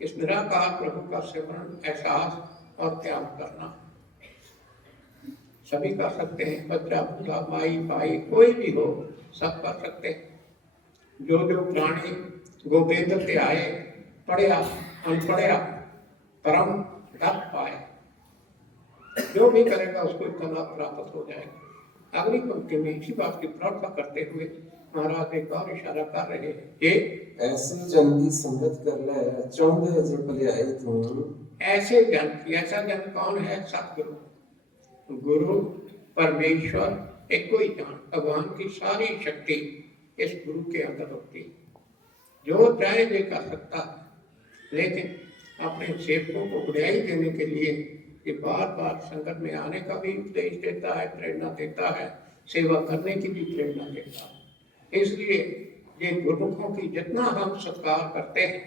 इस निराकार प्रभु का सेवन, एहसास और त्याग करना सभी कर सकते हैं। बच्चा, बूढ़ा, माई, भाई, कोई भी हो, सब कर सकते हैं। जो जो प्राणी गोविंद से आए, पढ़िया अनपढ़िया परम धन पाए, जो भी करेगा उसको इतना लाभ प्राप्त हो जाएगा। अगली पंक्ति में इसी बात की प्रार्थना करते हुए महाराज एक और इशारा कर रहे हैं कि ऐसे जन की संगत कर ले, चौंदे जे भलाई तू। ऐसे जन, ऐसा जन कौन है? सतगुरु, गुरु परमेश्वर एक ही जान, भगवान की सारी शक्ति इस गुरु के अंदर होती है। जो चाहे ये कर सकता है, लेकिन अपने सेवकों को बढ़ाई देने के लिए ये बार बार संकट में आने का भी उपदेश देता है, प्रेरणा देता है, सेवा करने की भी प्रेरणा देता है। इसलिए ये गुरुमुखों की जितना हम सत्कार करते हैं,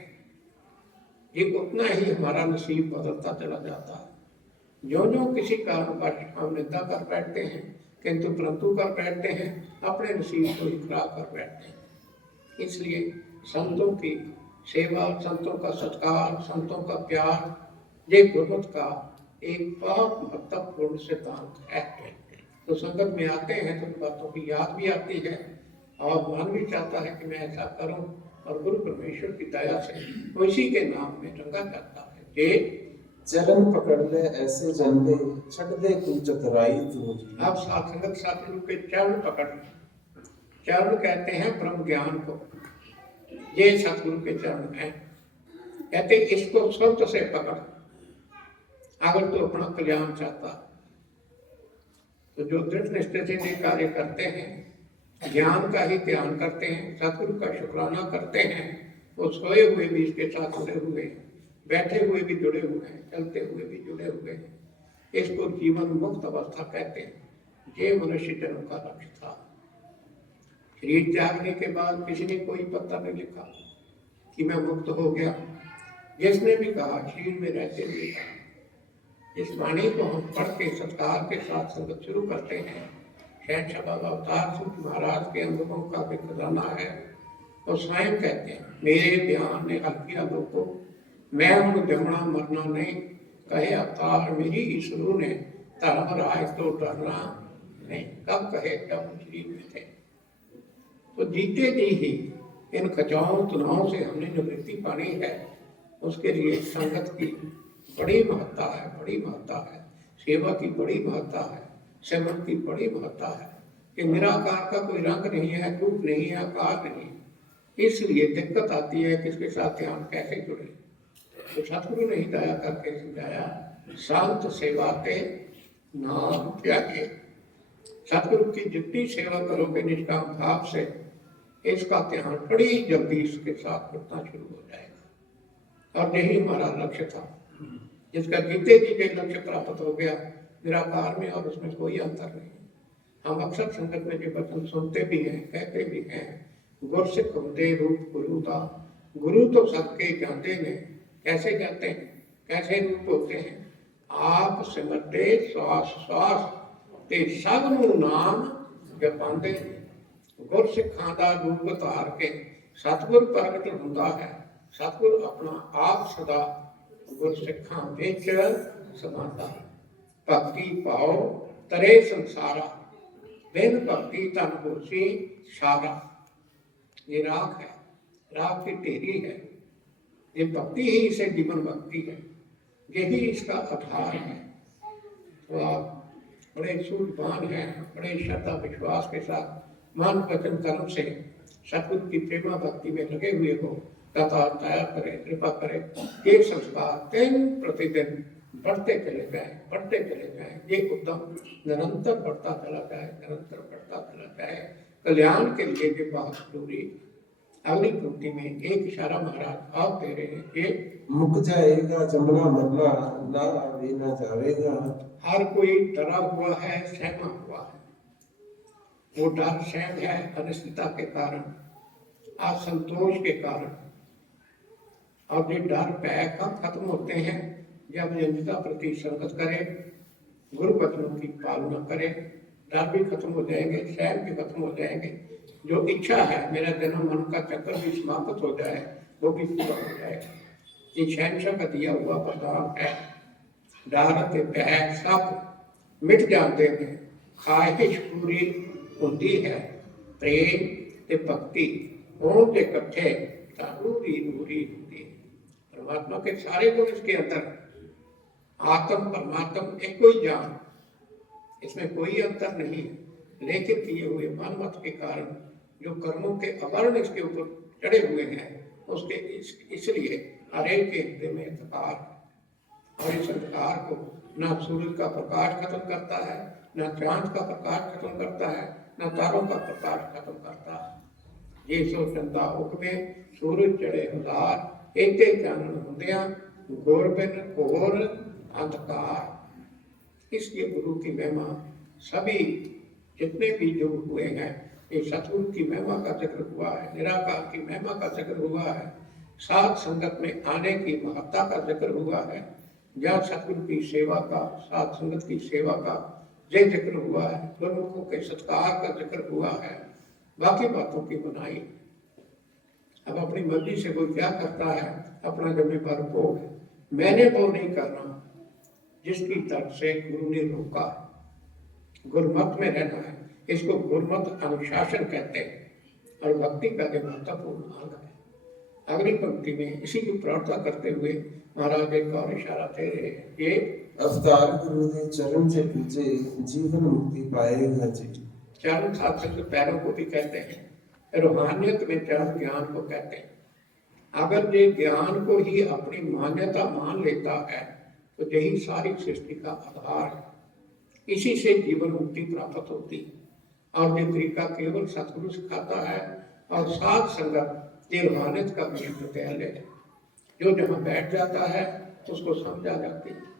ये उतना ही हमारा नसीब बदलता चला जाता है। जो जो किसी कारणवश हम निंदा कर बैठते हैं, किंतु परंतु कर बैठते हैं, अपने नसीब को ही खराब कर बैठते हैं। इसलिए संतों की सेवा, संतों का सत्कार, संतों का प्यार, ये गुरुमत का एक बहुत महत्वपूर्ण सिद्धांत है। तो संगत में आते हैं तो बातों की याद भी आती है और मन भी चाहता है कि मैं ऐसा करूं, और गुरु परमेश्वर की दया से उसी के नाम में रंगा जाता है। ये चरण पकड़ ले ऐसे जन दे, छट दे तू चतुराई तू। आप साथ संगत साथियों के चरण पकड़, चरण कहते हैं ब्रह्म ज्ञान को, ये सतगुरु के चरण हैं। कहते इसको स्वर्ग से पकड़, अगर तो अपना कल्याण चाहता। तो जो दृढ़ निष्ठा से कार्य करते हैं, ज्ञान का ही ध्यान करते हैं, सतगुरु का शुक्राना करते हैं, वो सोए हुए भी इसके साथ जुड़े हुए हैं, बैठे हुए भी जुड़े हुए हैं, चलते हुए भी जुड़े हुए हैं। इसको जीवन मुक्त अवस्था कहते हैं। ये मनुष्य जन्म का लक्ष्य था। शरीर त्यागने के बाद किसी ने कोई पत्र नहीं लिखा कि मैं मुक्त हो गया। जिसने भी कहा शरीर में रहते हुए कहा। इस वाणी को हम पढ़ के सत्कार के साथ संगत शुरू करते हैं। शहंशाह बाबा अवतार सिंह महाराज के अनुभवों का भी खजाना है। तो स्वयं कहते हैं मेरे बयान ने हल किया लोगों, मैं हूं जमना मरना नहीं, कहे अवतार मेरी ईश्वरों ने, धर्म राज तो डरना नहीं। कब कहे जब शरीर में थे। तो जीते जी ही इन खचाओं तनाव से हमने निवृत्ति पानी है। उसके लिए संगत की बड़ी महत्ता है, बड़ी महत्ता है। सेवा की बड़ी महत्ता है, सिमरन की बड़ी महत्ता है। कि निराकार का कोई रंग नहीं है, रूप नहीं है, आकार नहीं है। इसलिए दिक्कत आती है कि इसके साथ ध्यान कैसे जुड़े। तो सतगुरु ने हिदाया करके समझाया, शांत सेवा के नाम त्यागे। सतगुरु की जितनी सेवा करोगे निष्काम भाव से, इसका ध्यान बड़ी जल्दी इसके साथ जुड़ना शुरू हो जाएगा। और यही हमारा लक्ष्य था, जिसका जीते जीते लक्ष्य प्राप्त हो गया निराकार में, और उसमें कोई अंतर नहीं। हम अक्सर संगत में जो वचन सुनते भी हैं, कहते भी हैं, गुर सिख हुंदे रूप गुरु का। गुरु तो सबके जानते ने, कैसे जानते हैं, कैसे रूप होते हैं। आप सिमरते श्वास श्वास ते सब नूं नाम जपांदे। गुर सिखां दा रूप धार के सतगुर प्रगट हुंदा है। सतगुर अपना आप सदा गुर सिखां विच समाता है। भक्ति पाओ तरे संसारा, बिन भक्ति तन होसी सारा। ये राख है, राख की ढेरी है। ये भक्ति ही इसे जीवन भक्ति है, यही इसका आधार है। तो आप बड़े सूझवान हैं, बड़े श्रद्धा विश्वास के साथ मन वचन कर्म से सतगुरु की प्रेमा भक्ति में लगे हुए हो। दाता दया करे, कृपा करे। ये संस्कार दिन प्रतिदिन बढ़ते चले जाए, बढ़ते चले जाए। ये उद्यम निरंतर बढ़ता चला जाए, निरंतर बढ़ता चला जाए। कल्याण के लिए ये बहुत जरूरी। अगली पंक्ति में एक इशारा महाराज आप दे रहे हैं कि मुक जाएगा जमना मरना, ना आवे ना जावेगा। हर कोई डरा हुआ है, सहमा हुआ है। वो डर सहम है अनिश्चितता के कारण, असंतोष के कारण। और ये डर भय कब खत्म होते हैं, जब निंदा प्रति संगत करे, गुरु वचनों की पालना करे। डर भी खत्म हो जाएंगे, सहम भी खत्म हो जाएंगे। जो इच्छा है मेरा जन्म मन का चक्कर भी समाप्त हो जाए, वो भी पूरा हो जाएगा। ये शहंशाह का दिया हुआ वरदान है। डर ते भय सब मिट जाते हैं, ख्वाहिश पूरी होती है। प्रेम ते भक्ति हों ते इकट्ठे नूरी नूरी होती है। परमात्मा के सारे गुण इसके अंदर, आत्म परमात्म एक कोई जान, इसमें कोई अंतर नहीं। लेकिन किए हुए मन मत के कारण जो कर्मों के आवरण इसके ऊपर चढ़े हुए हैं, उसके इसलिए हरेक के हृदय में अंधकार। और इस अंधकार को ना सूरज का प्रकाश खत्म करता है, ना चांद का प्रकाश खत्म करता है, ना तारों का प्रकाश खत्म करता है। ये सो चंदा हुक्मे सूरज चढ़े हजार, एते चानन हुंदियां घोर बिन घोर अंधकार। इसलिए गुरु की महिमा सभी जितने भी युग हुए हैं, ये सतगुरु की महिमा का जिक्र हुआ है, निराकार की महिमा का जिक्र हुआ है, साथ संगत में आने की महत्ता का जिक्र हुआ है। जहाँ सतगुरु की सेवा का, साथ संगत की सेवा का ये जिक्र हुआ है, गुरुमुखों के सत्कार का जिक्र हुआ है। बाकी बातों की बनाई। अब अपनी मर्जी से कोई क्या करता है, अपना जिम्मेदार भोग है। मैंने वो नहीं करना जिसकी तरफ से गुरु ने रोका। गुरमत में रहना है, इसको गुरमत अनुशासन कहते हैं। और भक्ति का जो महत्वपूर्ण अंग है। अगली पंक्ति में इसी की प्रार्थना करते हुए महाराज एक और इशारा दे रहे हैं। ये अवतार गुरु ने चरण से पूछे, जीवन मुक्ति पाएगा जी। चरण साथ संग पैरों को भी कहते हैं। रूहानियत में चरण ज्ञान को कहते हैं। अगर ये ज्ञान को ही अपनी मान्यता मान लेता है, तो यही सारी सृष्टि का आधार है। इसी से जीवन मुक्ति प्राप्त होती है। और ये तरीका केवल सतगुरु सिखाता है, और साथ संगत ये रूहानियत का विषय है। जो जहाँ बैठ जाता है उसको समझा जाती है।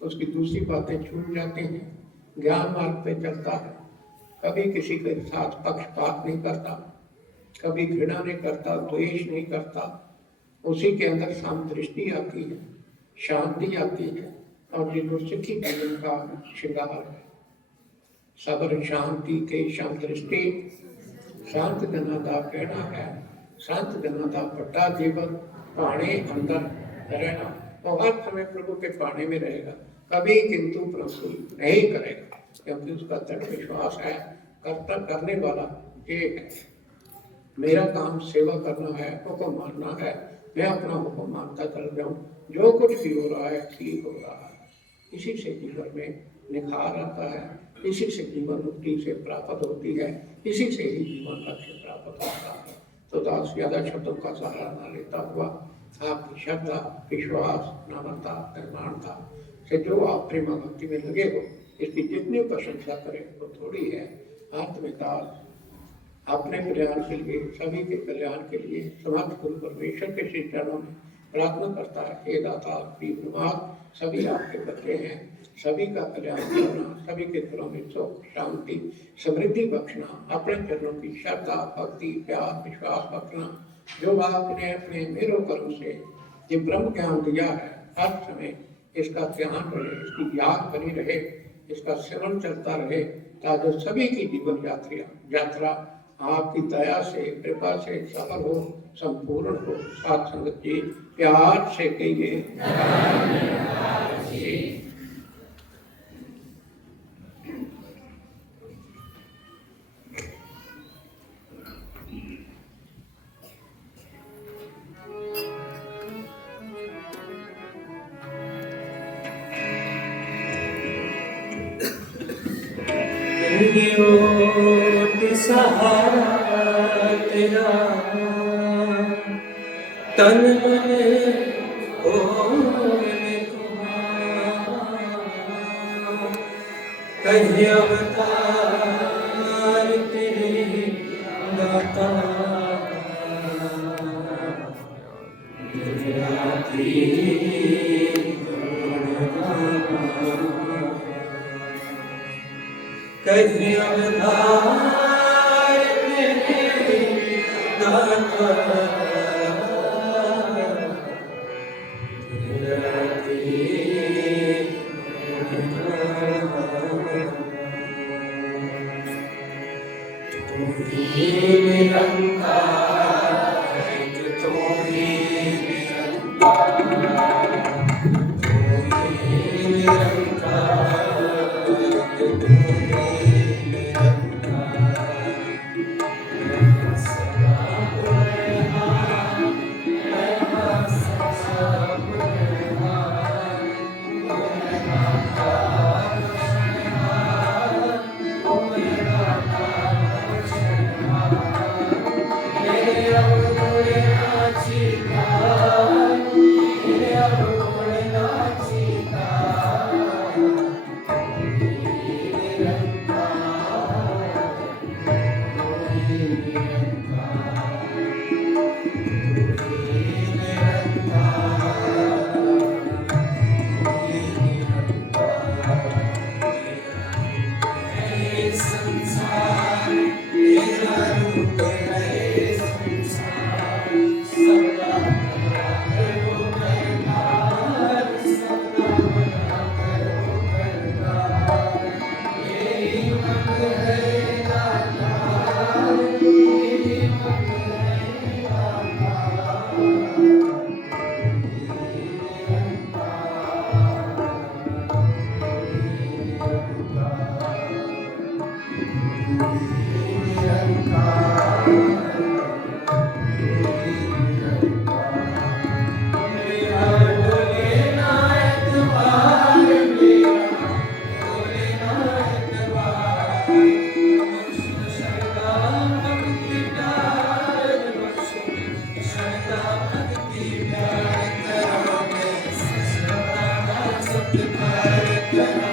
उसकी दूसरी बातें छूट जाती हैं, ज्ञान मार्ग पे चलता है, कभी किसी के साथ पक्षपात नहीं करता, कभी घृणा नहीं करता, द्वेष नहीं करता, उसी के अंदर समदृष्टि आती है, शांति आती है और जिनको सुखी जीवन का श्रृंगार है। सबर शांति के समदृष्टि संत जਨਾਂ ਦਾ कहना है, संत जਨਾਂ ਦਾ ਵੱਡਾ ਜੀਵਨ पाने अंदर रहना। वो हर समय प्रभु के पाने में रहेगा, कभी किंतु परंतु नहीं करेगा, क्योंकि उसका दृढ़ विश्वास है, कर्ता करने वाला ये है, मेरा काम सेवा करना है, हुक्म मानना है, मैं अपना हुक्म मानता चल रहा हूँ, जो कुछ भी हो रहा है ठीक हो रहा है। इसी से जीवन में निखार आता है, इसी से जीवन मुक्ति से प्राप्त होती है, इसी से ही जीवन लक्ष्य प्राप्त होता है। तो दास ज्यादा शब्दों का सहारा न लेता हुआ आपकी श्रद्धा, विश्वास, नम्रता, निर्माणता से जो आप प्रेम भक्ति में लगे हो, इसकी जितनी प्रशंसा करें वो थोड़ी है। अंत में दास अपने कल्याण के लिए, सभी के कल्याण के लिए समर्थ गुरु परमेश्वर के श्री चरणों में प्रार्थना करता है, हे दाता पीरनुमाद, सभी आपके बच्चे हैं, सभी का कल्याण करना, सभी के घरों में सुख, शांति, समृद्धि बख्शना, अपने चरणों की श्रद्धा, भक्ति, प्यार, विश्वास बख्शना। जो आपने अपने मेरो कर्म से ये ब्रह्म ज्ञान दिया है, हर समय इसका ध्यान रहे, इसकी याद बनी रहे, इसका सेवन चलता रहे, ताकि सभी की जीवन यात्रा आपकी दया से, कृपा से सफल हो, संपूर्ण हो। साथ संगत जी प्यार से कहिए सहारा तेरा तन मन कहीं अवतार तेरे दाता कहीं अवतार तेरे दाता Thank you.